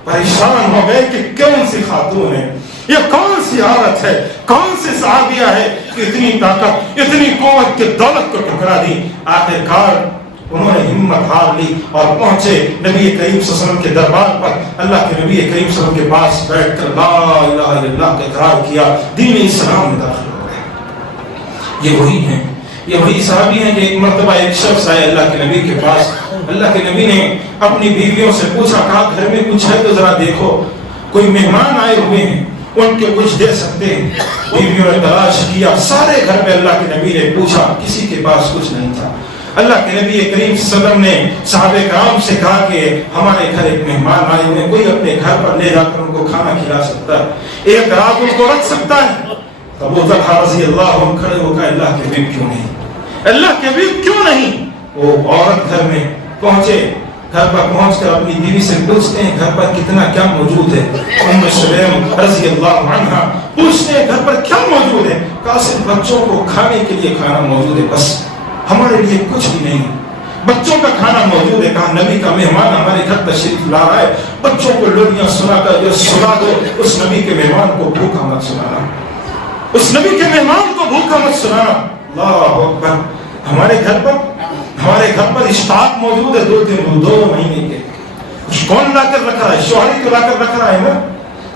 پریشان ہو گئے کہ کون سی خاتون ہے، یہ کون سی عورت ہے، کون سی صحابیہ ہے کہ اتنی طاقت، اتنی قوت کے دولت کو ٹکرا دی۔ آخر کار انہوں نے ہمت ہار لی اور پہنچے نبی کریم صلی اللہ علیہ وسلم کے دربار پر، اللہ کے نبی کریم صلی اللہ علیہ وسلم کے پاس بیٹھ کر لا الہ الا اللہ کا اقرار کیا، دین اسلام میں داخل ہو گئے۔ یہ وہی ہیں، یہ وہی صحابی ہیں کہ ایک مرتبہ ایک شخص آئے اللہ کے نبی کے پاس، اللہ کے نبی نے اپنی بیویوں سے پوچھا، کہا گھر میں کچھ ہے تو ذرا دیکھو، کوئی مہمان آئے ہوئے ہیں ان کے کچھ دے سکتے ہیں۔ بیویوں نے تلاش کیا، سارے گھر میں اللہ کے نبی نے پوچھا، کسی کے پاس کچھ نہیں تھا۔ اللہ کے نبی کریم صلی اللہ علیہ وسلم نے صحابہ کرام سے کہا کہ ہمارے گھر ایک مہمان آئے ہوئے ہیں، کوئی اپنے گھر پر لے جا کر ان کو کھانا کھلا سکتا ہے، ایک رات ان کو رکھ سکتا ہے؟ ابو طلحہ رضی اللہ عنہ کھڑے ہو کر اللہ کے حبیب کیوں نہیں، اللہ کے حبیب کیوں نہیں؟ وہ عورت گھر میں پہنچے، گھر پر پہنچ کر اپنی بیوی سے پوچھتے ہیں گھر پر کتنا کیا موجود ہے۔ ام سلیم رضی اللہ عنہا پوچھتے ہیں گھر پر کیا موجود ہے؟ کہا صرف بچوں کو کھانے کے لیے کھانا موجود ہے، بس ہمارے لیے کچھ بھی نہیں، بچوں کا کھانا موجود ہے۔ کہا نبی کا مہمان ہمارے گھر تشریف لا رہا ہے، بچوں کو لوریاں سنا کر جو سنا دو، اس نبی کے مہمان کو بھوکا مت سنانا، اس نبی کے مہمان کو بھوکا مت سنانا۔ اللہ اکبر۔ ہمارے گھر پر اسٹاک موجود ہے 2 مہینے کے، کون لا کر رکھا ہے؟ شوہر کو لا کر رکھ رہا ہے نا،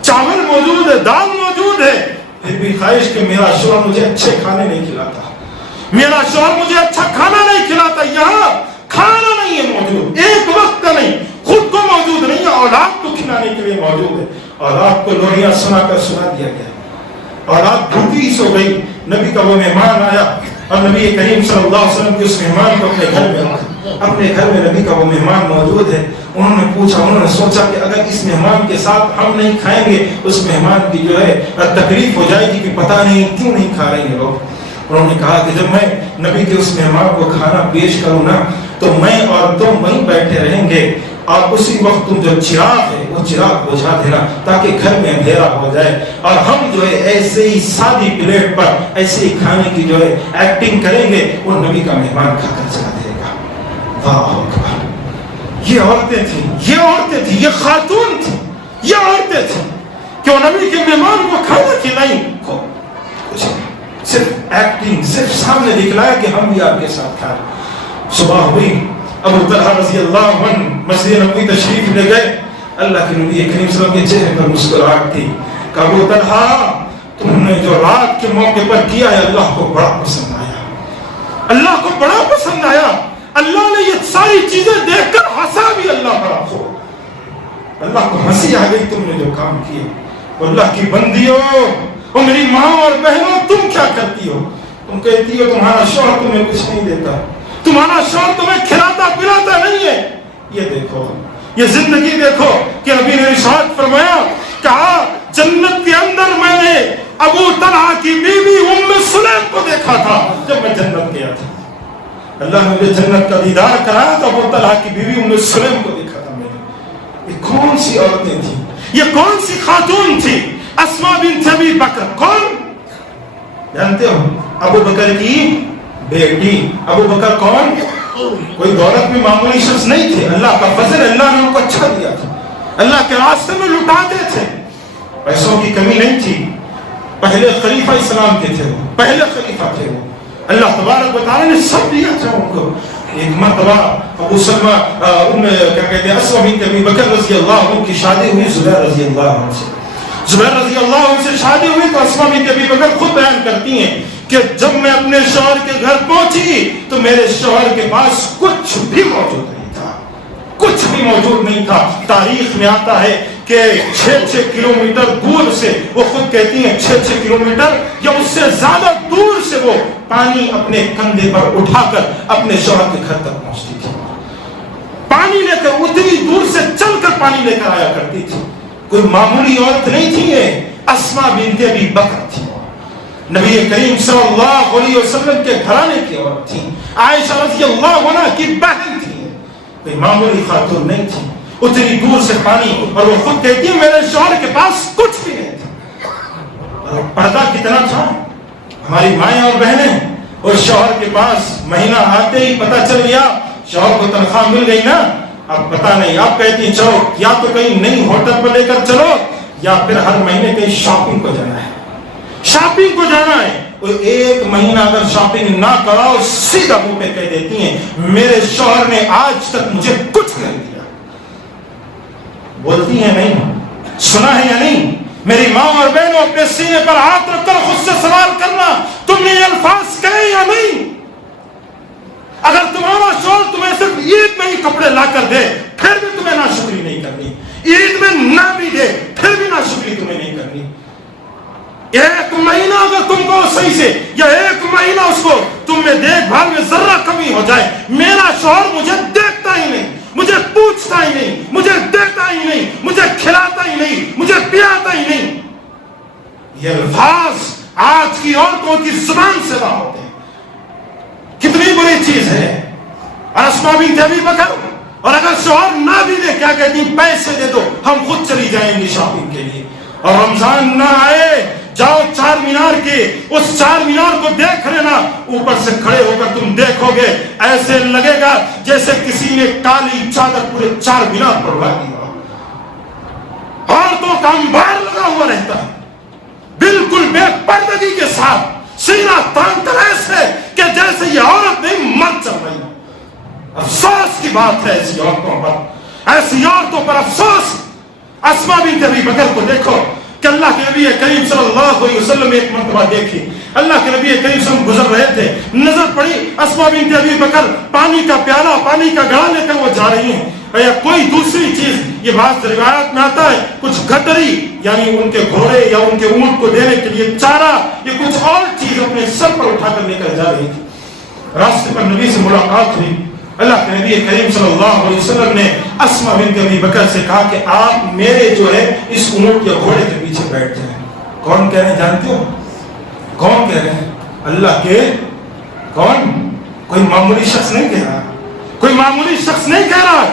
چاول موجود ہے، دال موجود ہے، پھر بھی خواہش کہ میرا شوہر مجھے اچھے کھانے نہیں کھلاتا، میرا شوہر مجھے اچھا کھانا نہیں کھلاتا، یہاں کھانا نہیں ہے موجود، ایک وقت کا نہیں، خود کو موجود نہیں ہے، اولاد کو کھلانے کے لیے موجود ہے، اولاد کو لوریاں سنا کر سنا دیا گیا، اولاد بھوکی سو گئی۔ نبی کا وہ مہمان آیا اور نبی کریم صلی اللہ علیہ وسلم کے اس مہمان کو اپنے گھر میں رکھا، اپنے گھر میں نبی کا وہ مہمان موجود ہے۔ انہوں نے پوچھا، انہوں نے سوچا کہ اگر اس مہمان کے ساتھ ہم نہیں کھائیں گے اس مہمان کی جو ہے تکلیف ہو جائے گی کہ پتہ نہیں کیوں نہیں کھا رہے ہیں لوگ۔ انہوں نے کہا کہ جب میں نبی کے اس مہمان کو کھانا پیش کروں نا تو میں اور تم وہیں بیٹھے رہیں گے، اور اسی وقت تم جو چراغ ہے وہ چراغ بجھا دینا تاکہ گھر میں اندھیرا ہو جائے، اور ہم جو ہے ایسے ہی سادی پلیٹ پر ایسے ہی کھانے کی جو ہے ایکٹنگ کریں گے، وہ نبی کا مہمان کھا کر چلا دے گا۔ اللہ اکبر۔ یہ عورتیں تھیں، یہ خاتون تھیں، یہ عورتیں تھیں کہ وہ نبی کے مہمان کو کھانا کھلائیں، کچھ صرف ایکٹنگ، صرف سامنے دکھلایا کہ ہم بھی آپ کے ساتھ کھا رہے۔ صبح ہوئی، ابو طلحہ رضی اللہ عنہ مسجد نبوی تشریف لے گئے، اللہ کے نبی کریم صلی اللہ علیہ وسلم کے چہرے پر مسکراہٹ تھی۔ کہ ابو طلحہ تم نے جو رات کے موقع پر کیا ہے اللہ کو بڑا پسند آیا، اللہ کو بڑا پسند آیا، اللہ نے یہ ساری چیزیں دیکھ کر ہنسا بھی اللہ بڑا خوب. اللہ کو ہنسی آ گئی تم نے جو کام کیے. اللہ کی بندیوں اور میری ماں اور بہنوں تم کیا کرتی ہو؟ تم کہتی ہو تمہارا شوہر تمہیں کچھ نہیں دیتا, تمہارا شوہر تمہیں کھلاتا پلاتا نہیں ہے. یہ دیکھو, یہ زندگی دیکھو کہ نبی نے ارشاد فرمایا, کہا جنت کے اندر میں نے ابو طلحہ کی بیوی ام سلیم کو دیکھا تھا جب میں جنت گیا تھا. اللہ نے مجھے جنت کا دیدار کرایا تو ابو طلحہ کی بیوی ام سلیم کو دیکھا تھا میں نے. یہ کون سی عورتیں تھیں, یہ کون سی خاتون تھی؟ اسماء بنت ابی بکر. کون جانتے ہو؟ ابو بکر کی بیٹی. ابو بکر کون؟ کوئی دولت میں معمولی شخص نہیں تھے. اللہ کا فضل, اللہ نے ان کو اچھا دیا تھا, اللہ کے راستے میں لٹاتے تھے, پیسوں کی کمی نہیں تھی. پہلے خلیفہ اسلام کے تھے, پہلے خلیفہ تھے وہ. اللہ تبارک و تعالی نے سب دیا تھا ان کو. ایک مرتبہ ابو سلمہ کیا کہتے ہیں اسماء بنت ابی بکر رضی اللہ عنہ کی شادی ہوئی زبیر رضی اللہ عنہ سے. زبیر رضی اللہ عنہ سے شادی ہوئی تو اسماء بنت ابی بکر خود بیان کرتی ہیں کہ جب میں اپنے شوہر کے گھر پہنچی تو میرے شوہر کے پاس کچھ بھی موجود نہیں تھا, کچھ بھی موجود نہیں تھا. تاریخ میں آتا ہے کہ 6 کلومیٹر دور سے, وہ خود کہتی ہیں 6 کلومیٹر یا اس سے زیادہ دور سے وہ پانی اپنے کندھے پر اٹھا کر اپنے شوہر کے گھر تک پہنچتی تھی. پانی لے کر اتنی دور سے چل کر پانی لے کر آیا کرتی تھی. کوئی معمولی عورت نہیں تھی, یہ اسماء بنت ابی بکر تھی. نبی کریم صلی اللہ علیہ وسلم کے گھرانے کی عورت تھی. عائشہ رضی اللہ عنہا کی بہن تھی, کوئی معمولی خاتون نہیں تھی. اتنی دور سے پانی, اور وہ خود کہتی ہے میرے شوہر کے پاس کچھ بھی نہیں تھا. پردہ کتنا تھا ہماری مائیں اور بہنیں, اور شوہر کے پاس مہینہ آتے ہی پتہ چل گیا شوہر کو تنخواہ مل گئی نا, اب پتہ نہیں, آپ کہتی ہیں چلو یا تو کہیں نئی ہوٹل پر لے کر چلو یا پھر ہر مہینے کہیں شاپنگ کو جانا ہے, شاپنگ کو جانا ہے. اور ایک مہینہ اگر شاپنگ نہ کراؤ سیدھا منہ پہ کہہ دیتی ہیں میرے شوہر نے آج تک مجھے کچھ نہیں دیا. بولتی ہیں نہیں, سنا ہے یا نہیں؟ میری ماں اور بہنوں اپنے سینے پر ہاتھ رکھ کر خود سے سوال کرنا, تم نے یہ الفاظ کہے یا نہیں؟ اگر تمہارا شوہر تمہیں صرف عید میں ہی کپڑے لا کر دے پھر بھی تمہیں ناشکری نہیں کرنی, عید میں نہ بھی دے پھر بھی ناشکری تمہیں نہیں کرنی. ایک مہینہ اگر تم کو صحیح سے, یا ایک مہینہ اس کو تم میں دیکھ بھال میں ذرہ کمی ہو جائے, میرا شوہر مجھے دیکھتا ہی نہیں, مجھے پوچھتا ہی نہیں, مجھے دیتا ہی نہیں, مجھے کھلاتا ہی نہیں, مجھے پلاتا ہی نہیں, یہ الفاظ آج کی عورتوں کی زبان سے نہ ہوتے ہیں. کتنی بری چیز ہے. اور اسماء بنت ابی بکر, اور اگر شوہر نہ بھی دے کیا کہتی, پیسے دے دو ہم خود چلی جائیں گے شاپنگ کے لیے. اور رمضان نہ آئے جاؤ چار مینار کے, اس چار مینار کو دیکھ لینا, اوپر سے کھڑے ہو کر تم دیکھو گے ایسے لگے گا جیسے کسی نے کالی چادر پورے چار مینار پر اڑا دیا. عورتوں کا انبار لگا ہوا رہتا ہے بالکل بے پردگی کے ساتھ, سینہ تان کر ایسے کہ جیسے یہ عورت نہیں مر چل رہی. افسوس کی بات ہے ایسی عورتوں پر, ایسی عورتوں پر افسوس. اسماء بنت ابی بکر کو دیکھو کہ اللہ کے نبی کریم صلی اللہ علیہ وسلم ایک مرتبہ دیکھی, اللہ کے نبی کریم صلی اللہ علیہ وسلم گزر رہے تھے, نظر پڑی اسماء بنت ابی بکر پانی کا پیالہ, پانی کا گڑا لے کر وہ جا رہی ہیں, یا کوئی دوسری چیز. یہ بات روایات میں آتا ہے کچھ گٹری یعنی ان کے گھوڑے یا ان کے اونٹ کو دینے کے لیے چارہ, یہ کچھ اور چیز اپنے سر پر اٹھا کر لے کر جا رہی تھی. راستے پر نبی سے ملاقات ہوئی. اللہ کے نبی کریم صلی اللہ علیہ وسلم نے اسماء بنت ابی بکر سے کہا کہ آپ میرے جو ہے اس اونٹ یا گھوڑے کے پیچھے بیٹھ جائیں. کون کہہ رہے ہیں جانتے ہو؟ کون کہہ رہے ہیں؟ اللہ کے کون؟ کوئی معمولی شخص نہیں کہہ رہا, کوئی معمولی شخص نہیں کہہ رہا,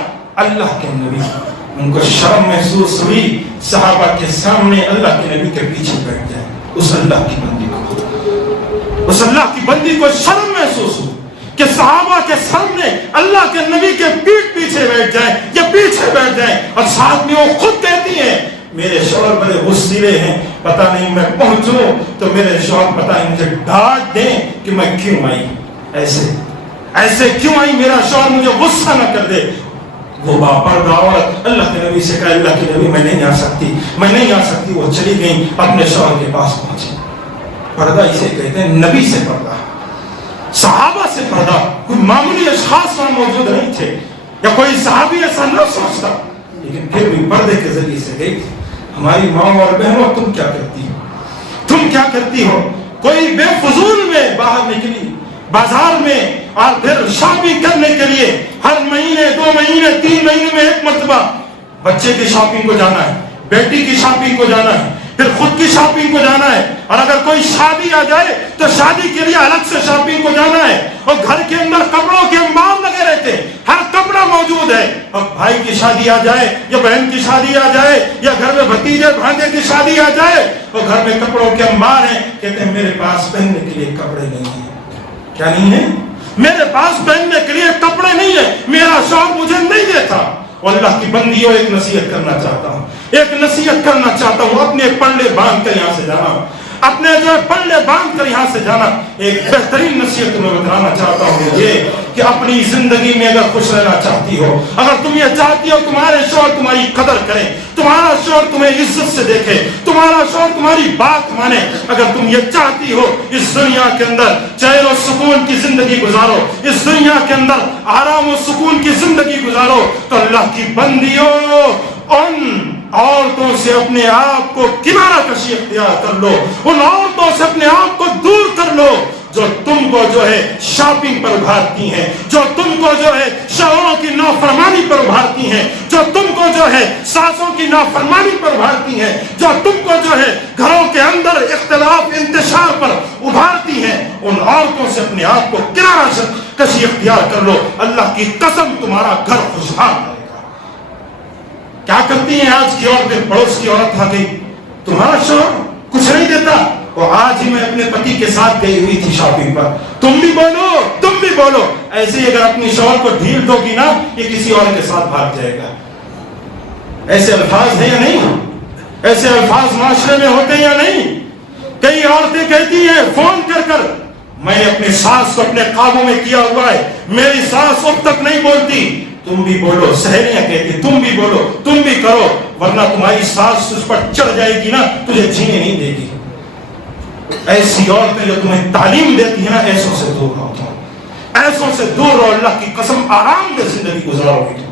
اللہ کے نبی. ان کو شرم محسوس ہوئی صحابہ کے سامنے اللہ کے نبی کے پیچھے بیٹھ جائیں. اس اللہ کی بندی کو, اس اللہ کی بندی کو شرم محسوس ہوئی کہ صحابہ کے سامنے اللہ کے نبی کے پیٹ پیچھے بیٹھ جائیں یا پیچھے بیٹھ جائیں. اور ساتھ میں وہ خود کہتی ہیں میرے شوہر بڑے غصیلے ہیں, پتہ نہیں میں پہنچوں تو میرے شوہر پتہ نہیں مجھے ڈانٹ دیں کہ میں کیوں آئی, ایسے کیوں آئی, میرا شوہر مجھے غصہ نہ کر دے. وہ باپردہ عورت اللہ کے نبی سے کہا اللہ کے نبی میں نہیں آ سکتی, میں نہیں آ سکتی. وہ چلی گئی, اپنے شوہر کے پاس پہنچی. پردہ اسے کہتے ہیں, نبی سے پردہ. صحابہ سے پردہ، کوئی معمولی اشخاص وہاں موجود نہیں تھے یا کوئی صحابی ایسا نہ سوچتا، لیکن پھر بھی پردے کے ذریعے سے گئی تھی۔ ہماری ماں اور بہنوں، تم کیا کرتی ہو؟ تم کیا کرتی ہو؟ کوئی بے فضول میں باہر نکلی بازار میں اور پھر شاپنگ کرنے کے لیے ہر مہینے 2 مہینے 3 مہینے میں ایک مرتبہ بچے کی شاپنگ کو جانا ہے، بیٹی کی شاپنگ کو جانا ہے، پھر خود کی شاپنگ کو جانا ہے، اور اگر کوئی شادی آ جائے تو شادی کے لیے الگ سے شاپنگ کو جانا ہے، اور گھر کے اندر کپڑوں کے انبار لگے رہتے، ہر کپڑا موجود ہے۔ اور بھائی کی شادی آ جائے یا بہن کی شادی آ جائے یا گھر میں بھتیجے بھانجے کی شادی آ جائے اور گھر میں کپڑوں کے انبار ہیں، کہتے ہیں میرے پاس پہننے کے لیے کپڑے نہیں ہیں۔ کیا نہیں ہے؟ میرے پاس پہننے کے لیے کپڑے نہیں ہیں، میرا شوہر مجھے نہیں دیتا۔ اور اللہ کی بندیوں، ایک نصیحت کرنا چاہتا ہوں، ایک نصیحت کرنا چاہتا ہوں، اپنے پلڑے باندھ کر یہاں سے جانا، اپنے جو پلڑے باندھ کر یہاں سے جانا۔ ایک بہترین نصیحت تمہیں بتانا چاہتا ہوں یہ کہ اپنی زندگی میں اگر خوش رہنا چاہتی ہو، اگر تم یہ چاہتی ہو تمہارے شوہر تمہاری قدر کرے، تمہارا شوہر تمہیں عزت سے دیکھے، تمہارا شوہر تمہاری بات مانے، اگر تم یہ چاہتی ہو اس دنیا کے اندر چین و سکون کی زندگی گزارو، اس دنیا کے اندر آرام و سکون کی زندگی گزارو، تو اللہ کی بندیوں، ان عورتوں سے اپنے آپ کو کنارہ کشی اختیار کر لو، ان عورتوں سے اپنے آپ کو دور کر لو جو تم کو جو ہے شاپنگ پر ابھارتی ہیں، جو تم کو جو ہے شوہروں کی نافرمانی پر ابھارتی ہیں، جو تم کو جو ہے ساسوں کی نافرمانی پر ابھارتی ہیں، جو تم کو جو ہے گھروں کے اندر اختلاف انتشار پر ابھارتی ہیں، ان عورتوں سے اپنے آپ کو کنارہ کشی اختیار کر لو۔ اللہ کی قسم تمہارا گھر خوشحال ہے۔ کیا کرتی ہیں آج کی عورتیں؟ پڑوس کی عورت آ گئی، تمہارا شوہر کچھ نہیں دیتا، اور آج ہی میں اپنے پتی کے ساتھ گئی ہوئی تھی شاپنگ پر، تم بھی بولو، تم بھی بولو۔ ایسے ہی اگر اپنی شوہر کو ڈھیل دو گی نا، یہ کسی اور کے ساتھ بھاگ جائے گا۔ ایسے الفاظ ہیں یا نہیں؟ ایسے الفاظ معاشرے میں ہوتے ہیں یا نہیں؟ کئی عورتیں کہتی ہیں فون کر کر، میں نے اپنی ساس کو اپنے قابو میں کیا ہوا ہے، میری ساس اب تک نہیں بولتی۔ تم بھی بولو، سہیلیاں کہتی تم بھی بولو، تم بھی کرو، ورنہ تمہاری ساس اس پر چڑھ جائے گی نا، تجھے جینے نہیں دے گی۔ ایسی عورتیں جو تمہیں تعلیم دیتی ہیں نا، ایسوں سے دور رہو، ایسوں سے دور رہو، اللہ کی قسم آرام سے زندگی گزارو گی،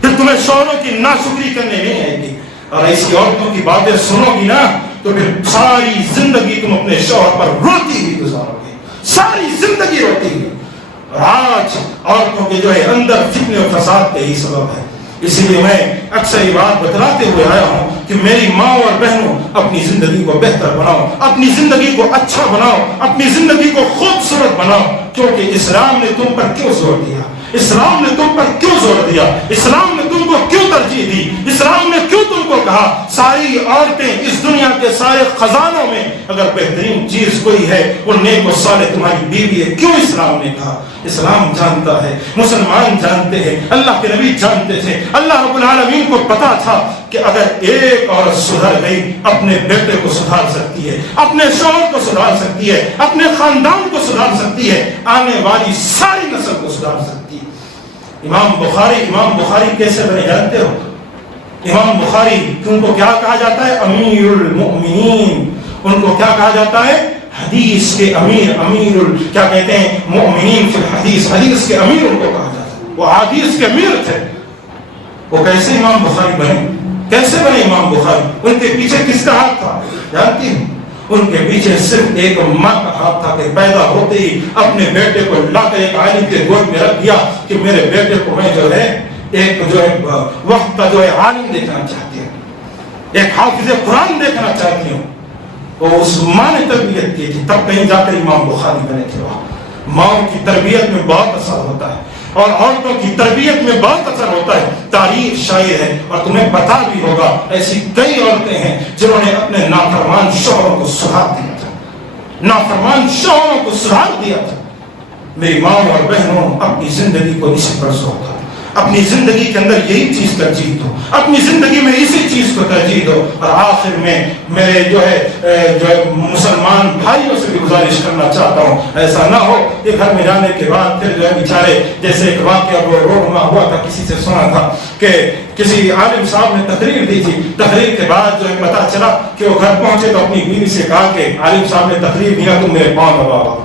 پھر تمہیں شوہروں کی ناشکری کرنے نہیں آئے گی۔ اور ایسی عورتوں کی باتیں سنو گی نا تو پھر ساری زندگی تم اپنے شوہر پر روتی ہوئی گزارو گی، ساری زندگی روتی ہوئی۔ اور آج عورتوں کے جو ہے اندر فتنے و فساد کا ہی سبب ہے۔ اسی لیے میں اکثر یہ بات بتلاتے ہوئے آیا ہوں کہ میری ماں اور بہنوں، اپنی زندگی کو بہتر بناؤ، اپنی زندگی کو اچھا بناؤ، اپنی زندگی کو خوبصورت بناؤ، کیونکہ اسلام نے تم پر کیوں زور دیا، اسلام نے تم پر کیوں زور دیا، اسلام نے تم کو کیوں ترجیح دی، اسلام نے کیوں تم کو کہا ساری عورتیں اس دنیا کے سارے خزانوں میں اگر بہترین چیز کوئی ہے وہ نیک و صالح تمہاری بیوی ہے؟ کیوں اسلام نے کہا؟ اسلام جانتا ہے، مسلمان جانتے ہیں، اللہ کے نبی جانتے تھے، اللہ رب العالمین کو پتا تھا کہ اگر ایک عورت سدھر گئی اپنے بیٹے کو سدھار سکتی ہے، اپنے شوہر کو سدھار سکتی ہے، اپنے خاندان کو سدھار سکتی ہے، آنے والی ساری نسل کو سدھار سکتی ہے۔ امام بخاری کیسے بنے جانتے ہو؟ امام بخاری ان کو کیا کہا جاتا ہے؟ امیر المؤمنین۔ ان کو کیا کہا جاتا ہے؟ حدیث کے امیر، کیا کہتے ہیں؟ مؤمنین فی الحدیث، حدیث کے امیر ان کو کہا جاتا ہے۔ وہ حدیث کے امیر تھے۔ وہ کیسے امام بخاری بنے؟ کیسے بنے امام بخاری؟ ان کے پیچھے کس کا ہاتھ تھا جانتی ہیں؟ ان کے پیچھے صرف ایک ماں کا ہاتھ تھا کہ پیدا ہوتے ہی اپنے بیٹے کو لا کر ایک عالم کے گود میں رکھ دیا کہ میرے بیٹے کو میں جو ہے ایک جو ہے وقت کا جو ہے عالم دیکھنا چاہتی ہوں، ایک حافظ قرآن دیکھنا چاہتی ہوں۔ وہ اس ماں نے تربیت کی تھی، تب کہیں جا کر امام بخاری بنے تھے۔ ماں کی تربیت میں بہت اثر ہوتا ہے اور عورتوں کی تربیت میں بہت اثر ہوتا ہے۔ تاریخ شاعر ہے اور تمہیں پتا بھی ہوگا ایسی کئی عورتیں ہیں جنہوں نے اپنے نافرمان شوہروں کو سدھار دیا تھا، نافرمان شوہروں کو سدھار دیا تھا۔ میری ماں اور بہنوں، اپنی زندگی کو اسی پر زور دو، اپنی زندگی کے اندر یہی چیز ترجیح دو، اپنی زندگی میں اسی چیز کو ترجیح دو۔ اور آخر میں میرے جو ہے مسلمان بھائیوں سے بھی گزارش کرنا چاہتا ہوں، ایسا نہ ہو کہ گھر میں جانے کے بعد پھر جو ہے بیچارے، جیسے ایک واقعہ وہ رونما ہوا تھا، کسی سے سنا تھا کہ کسی عالم صاحب نے تقریر دی تھی، تقریر کے بعد جو ہے پتا چلا کہ وہ گھر پہنچے تو اپنی بیوی سے کہا کہ عالم صاحب نے تقریر دیا، تم میرے پاؤں دباؤ۔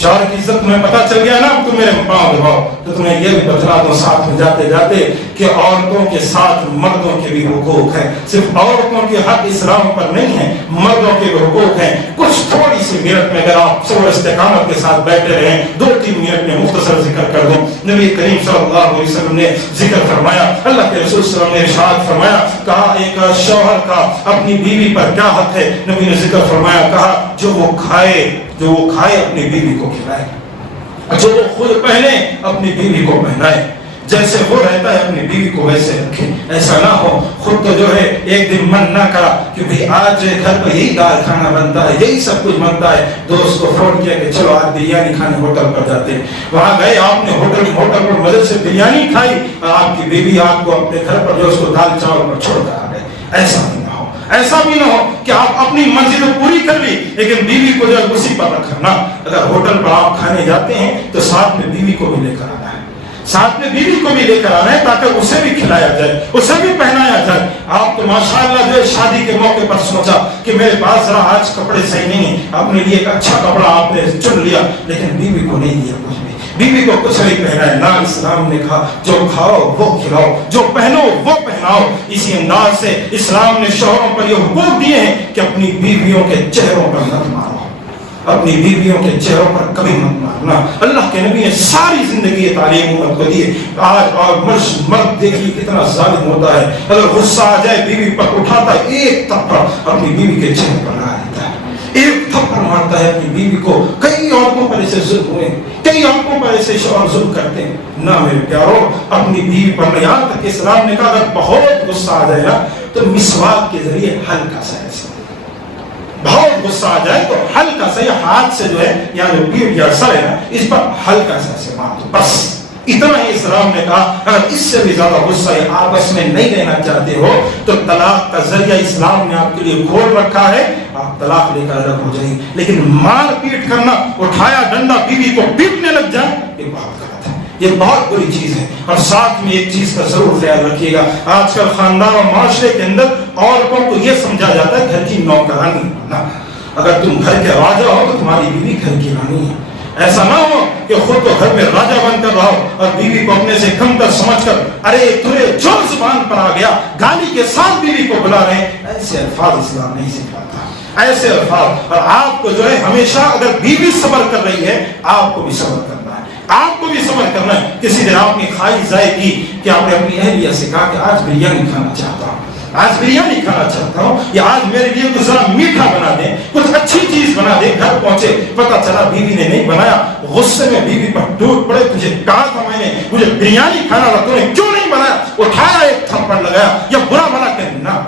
شوہر کی عزت تمہیں پتہ چل گیا نا، تم میرے پاؤں دباؤ، تو تمہیں یہ بھی بتلا دو ساتھ میں جاتے جاتے کہ عورتوں کے ساتھ مردوں کے بھی حقوق ہیں، صرف عورتوں کے حق اسلام پر نہیں ہیں، مردوں کے بھی حقوق ہیں۔ کچھ تھوڑی سی منٹ میں اگر آپ صبر استقامت کے ساتھ بیٹھے رہیں، 2-3 منٹ میں مختصر ذکر کر دوں۔ نبی کریم صلی اللہ علیہ وسلم نے ذکر فرمایا، اللہ کے رسول صلی اللہ علیہ وسلم نے ارشاد فرمایا، کہا ایک شوہر کا اپنی بیوی پر کیا حق ہے؟ نبی نے ذکر فرمایا، کہا جو وہ کھائے اپنی بیوی کو کھلائے، جو وہ خود پہنے اپنی بیوی کو پہنائے، جیسے وہ رہتا ہے اپنی بیوی کو ویسے رکھے۔ ایسا نہ ہو خود تو جو ہے ایک دن من نہ کرا کہ بھئی آج گھر پہ یہی دال کھانا بنتا ہے، یہی سب کچھ بنتا ہے، دوست کو فون کیا کہ چلو آج بریانی کھانے ہوٹل پر جاتے ہیں، وہاں گئے، آپ نے ہوٹل پر مزے سے بریانی کھائی، اور آپ کی بیوی آپ کو اپنے گھر پر جو اس کو دال چاول پر چھوڑ کر آ گئے۔ ایسا بھی نہ ہو، ایسا بھی نہ ہو کہ آپ اپنی منزل پوری کر لی لیکن بیوی کو جو ہے اسی پر رکھنا۔ اگر ہوٹل پر آپ کھانے جاتے ہیں تو ساتھ میں بیوی کو بھی لے کر آنا ہے، ساتھ میں بیوی کو بھی لے کر آنا ہے تاکہ اسے بھی کھلایا جائے، اسے بھی پہنایا جائے۔ آپ تو ماشاءاللہ جو ہے شادی کے موقع پر سوچا کہ میرے پاس ذرا آج کپڑے صحیح نہیں ہیں، اپنے لیے ایک اچھا کپڑا آپ نے چن لیا لیکن بیوی کو نہیں دیا کچھ بھی، بیوی کو کچھ نہیں پہنا ہے۔ نہ اسلام نے کہا جو کھاؤ وہ کھلاؤ، جو پہنو وہ پہناؤ۔ اسی انداز سے اسلام نے شوہروں پر یہ حقوق دیے ہیں کہ اپنی بیویوں کے چہروں پر مت مارو، اپنی بیویوں کے چہروں پر کبھی مت مارنا۔ اللہ کے نبی نے ساری زندگی یہ تعلیم امت کو دی۔ آج اور مرد دیکھیے کتنا ظالم ہوتا ہے، اگر غصہ آ جائے بیوی پر اٹھاتا ہے ایک تھپڑ اپنی بیوی کے چہرے پر لگا دیتا ہے، ایک تھپڑ مارتا ہے اپنی بیوی کو۔ کئی عورتوں پر ایسے ظلم ہوئے، کئی عورتوں پر ایسے شوہر ظلم کرتے ہیں۔ نہ میرے پیارو، اپنی بیوی پر یہاں تک کہ اسلام نے کہا اگر بہت غصہ آ جائے نا تو مسواک کے ذریعے ہلکا سا ایسا، بہت غصہ آ جائے تو ہلکا سا یہ ہاتھ سے جو ہے یا جو پیٹھ یا سر ہے نا اس پر ہلکا سا سے مار دو، بس اتنا ہی اسلام نے کہا۔ اگر اس سے بھی زیادہ غصہ آپس میں نہیں لینا چاہتے ہو تو طلاق کا ذریعہ اسلام نے آپ کے لیے کھول رکھا ہے، آپ طلاق لے کر الگ ہو جائیں، لیکن مار پیٹ کرنا، اٹھایا ڈنڈا بیوی کو پیٹنے لگ جائے، یہ بہت غلط ہے، یہ بہت بری چیز ہے۔ اور ساتھ میں ایک چیز کا ضرور خیال رکھیے گا، آج کل خاندان اور معاشرے کے اندر عورتوں کو یہ سمجھا جاتا ہے گھر کی نوکرانی بننا، اگر تم گھر کے راجا ہو تو تمہاری بیوی گھر کی رانی ہے۔ ایسا نہ ہو کہ خود تو گھر میں راجا بن کر رہو اور بیوی کو اپنے سے کم تر سمجھ کر ارے تمہیں جو زبان پر آ گیا گالی کے ساتھ بیوی کو بلا رہے ہیں، ایسے الفاظ اسلام نہیں سکھاتا، ایسے الفاظ۔ اور آپ کو جو ہے ہمیشہ اگر بیوی صبر کر رہی ہے آپ کو بھی صبر کرنا ہے، آپ کو بھی صبر کرنا ہے۔ کسی دن آپ نے خواہش ظاہر کی کہ آپ نے اپنی اہلیہ سے کہا کہ آج بریانی کھانا چاہتا ہوں، آج بریانی کھانا چاہتا ہوں، یا آج میرے لیے کچھ ذرا میٹھا بنا دیں، کچھ اچھی چیز بنا دیں۔ گھر پہنچے پتا چلا بیوی نے نہیں بنایا، غصے میں بیوی پر ٹوٹ پڑے، تجھے کہا تھا میں نے مجھے بریانی کھانا تھا، تو نے کیوں نہیں بنایا؟ اٹھایا ایک تھپڑ لگایا یا برا بنا کہ نہ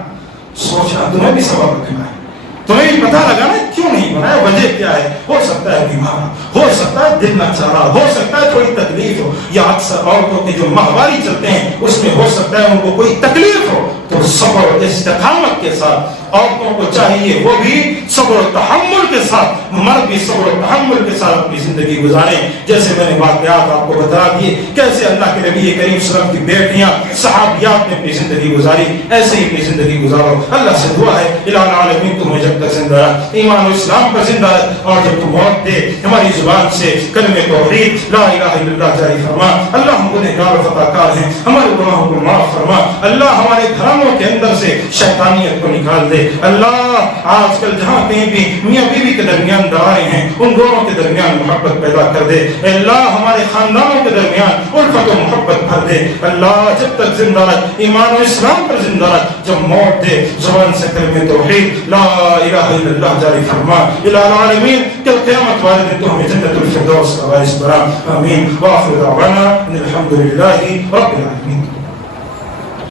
سوچا تمہیں بھی سبب رکھنا ہے، تمہیں بھی پتا لگا نا کیوں نہیں بنایا، وجہ کیا ہے؟ ہو سکتا ہے بیمار، ہو سکتا ہے دل نہ چاہ رہا، ہو سکتا ہے تھوڑی تکلیف ہو، یا اکثر عورتوں کے جو ماہواری چلتے ہیں اس میں ہو سکتا ہے ان کو کوئی تکلیف ہو، تو صبر و استقامت کے ساتھ عورتوں کو چاہیے وہ بھی صبر و تحمل کے ساتھ، مرد بھی صبر و تحمل کے ساتھ اپنی زندگی گزاریں۔ جیسے میں نے واقعات آپ کو بتا دیے کیسے اللہ کے نبی کریم صلی اللہ علیہ وسلم کی بیٹیاں صحابیات نے اپنی زندگی گزاری، ایسے ہی اپنی زندگی گزارو۔ اللہ سے دعا ہے الہ العالمین تمہیں جب تک زندہ ہے ایمان و اسلام پر زندہ ہے، اور جب تم موت دے ہماری زبان سے کلمہ توحید لا الہ الا اللہ جاری فرما۔ اللہ ہم گنہگار و خطا کار ہیں، ہمارے گناہوں کو معاف فرما۔ اللہ ہمارے گھرانوں کے اندر سے شیطانیت کو نکال دے۔ اللہ آج کل جہاں کہیں بھی میاں بیوی کے درمیان دراریں ہیں ان دونوں کے درمیان محبت پیدا کر دے۔ اللہ ہمارے خاندانوں کے درمیان الفت و محبت بھر دے۔ اللہ جب تک زندہ رہ ایمان و اسلام پر زندہ رہ، جب موت دے زبان سے کلمہ توحید لا الہ الا اللہ جاری فرما۔ الہ العالمین کل قیامت والے دن تو ہمیں جنت الفردوس کا وارث بنا، آمین۔ وآخر دعوانا ان الحمد للہ رب العالمین۔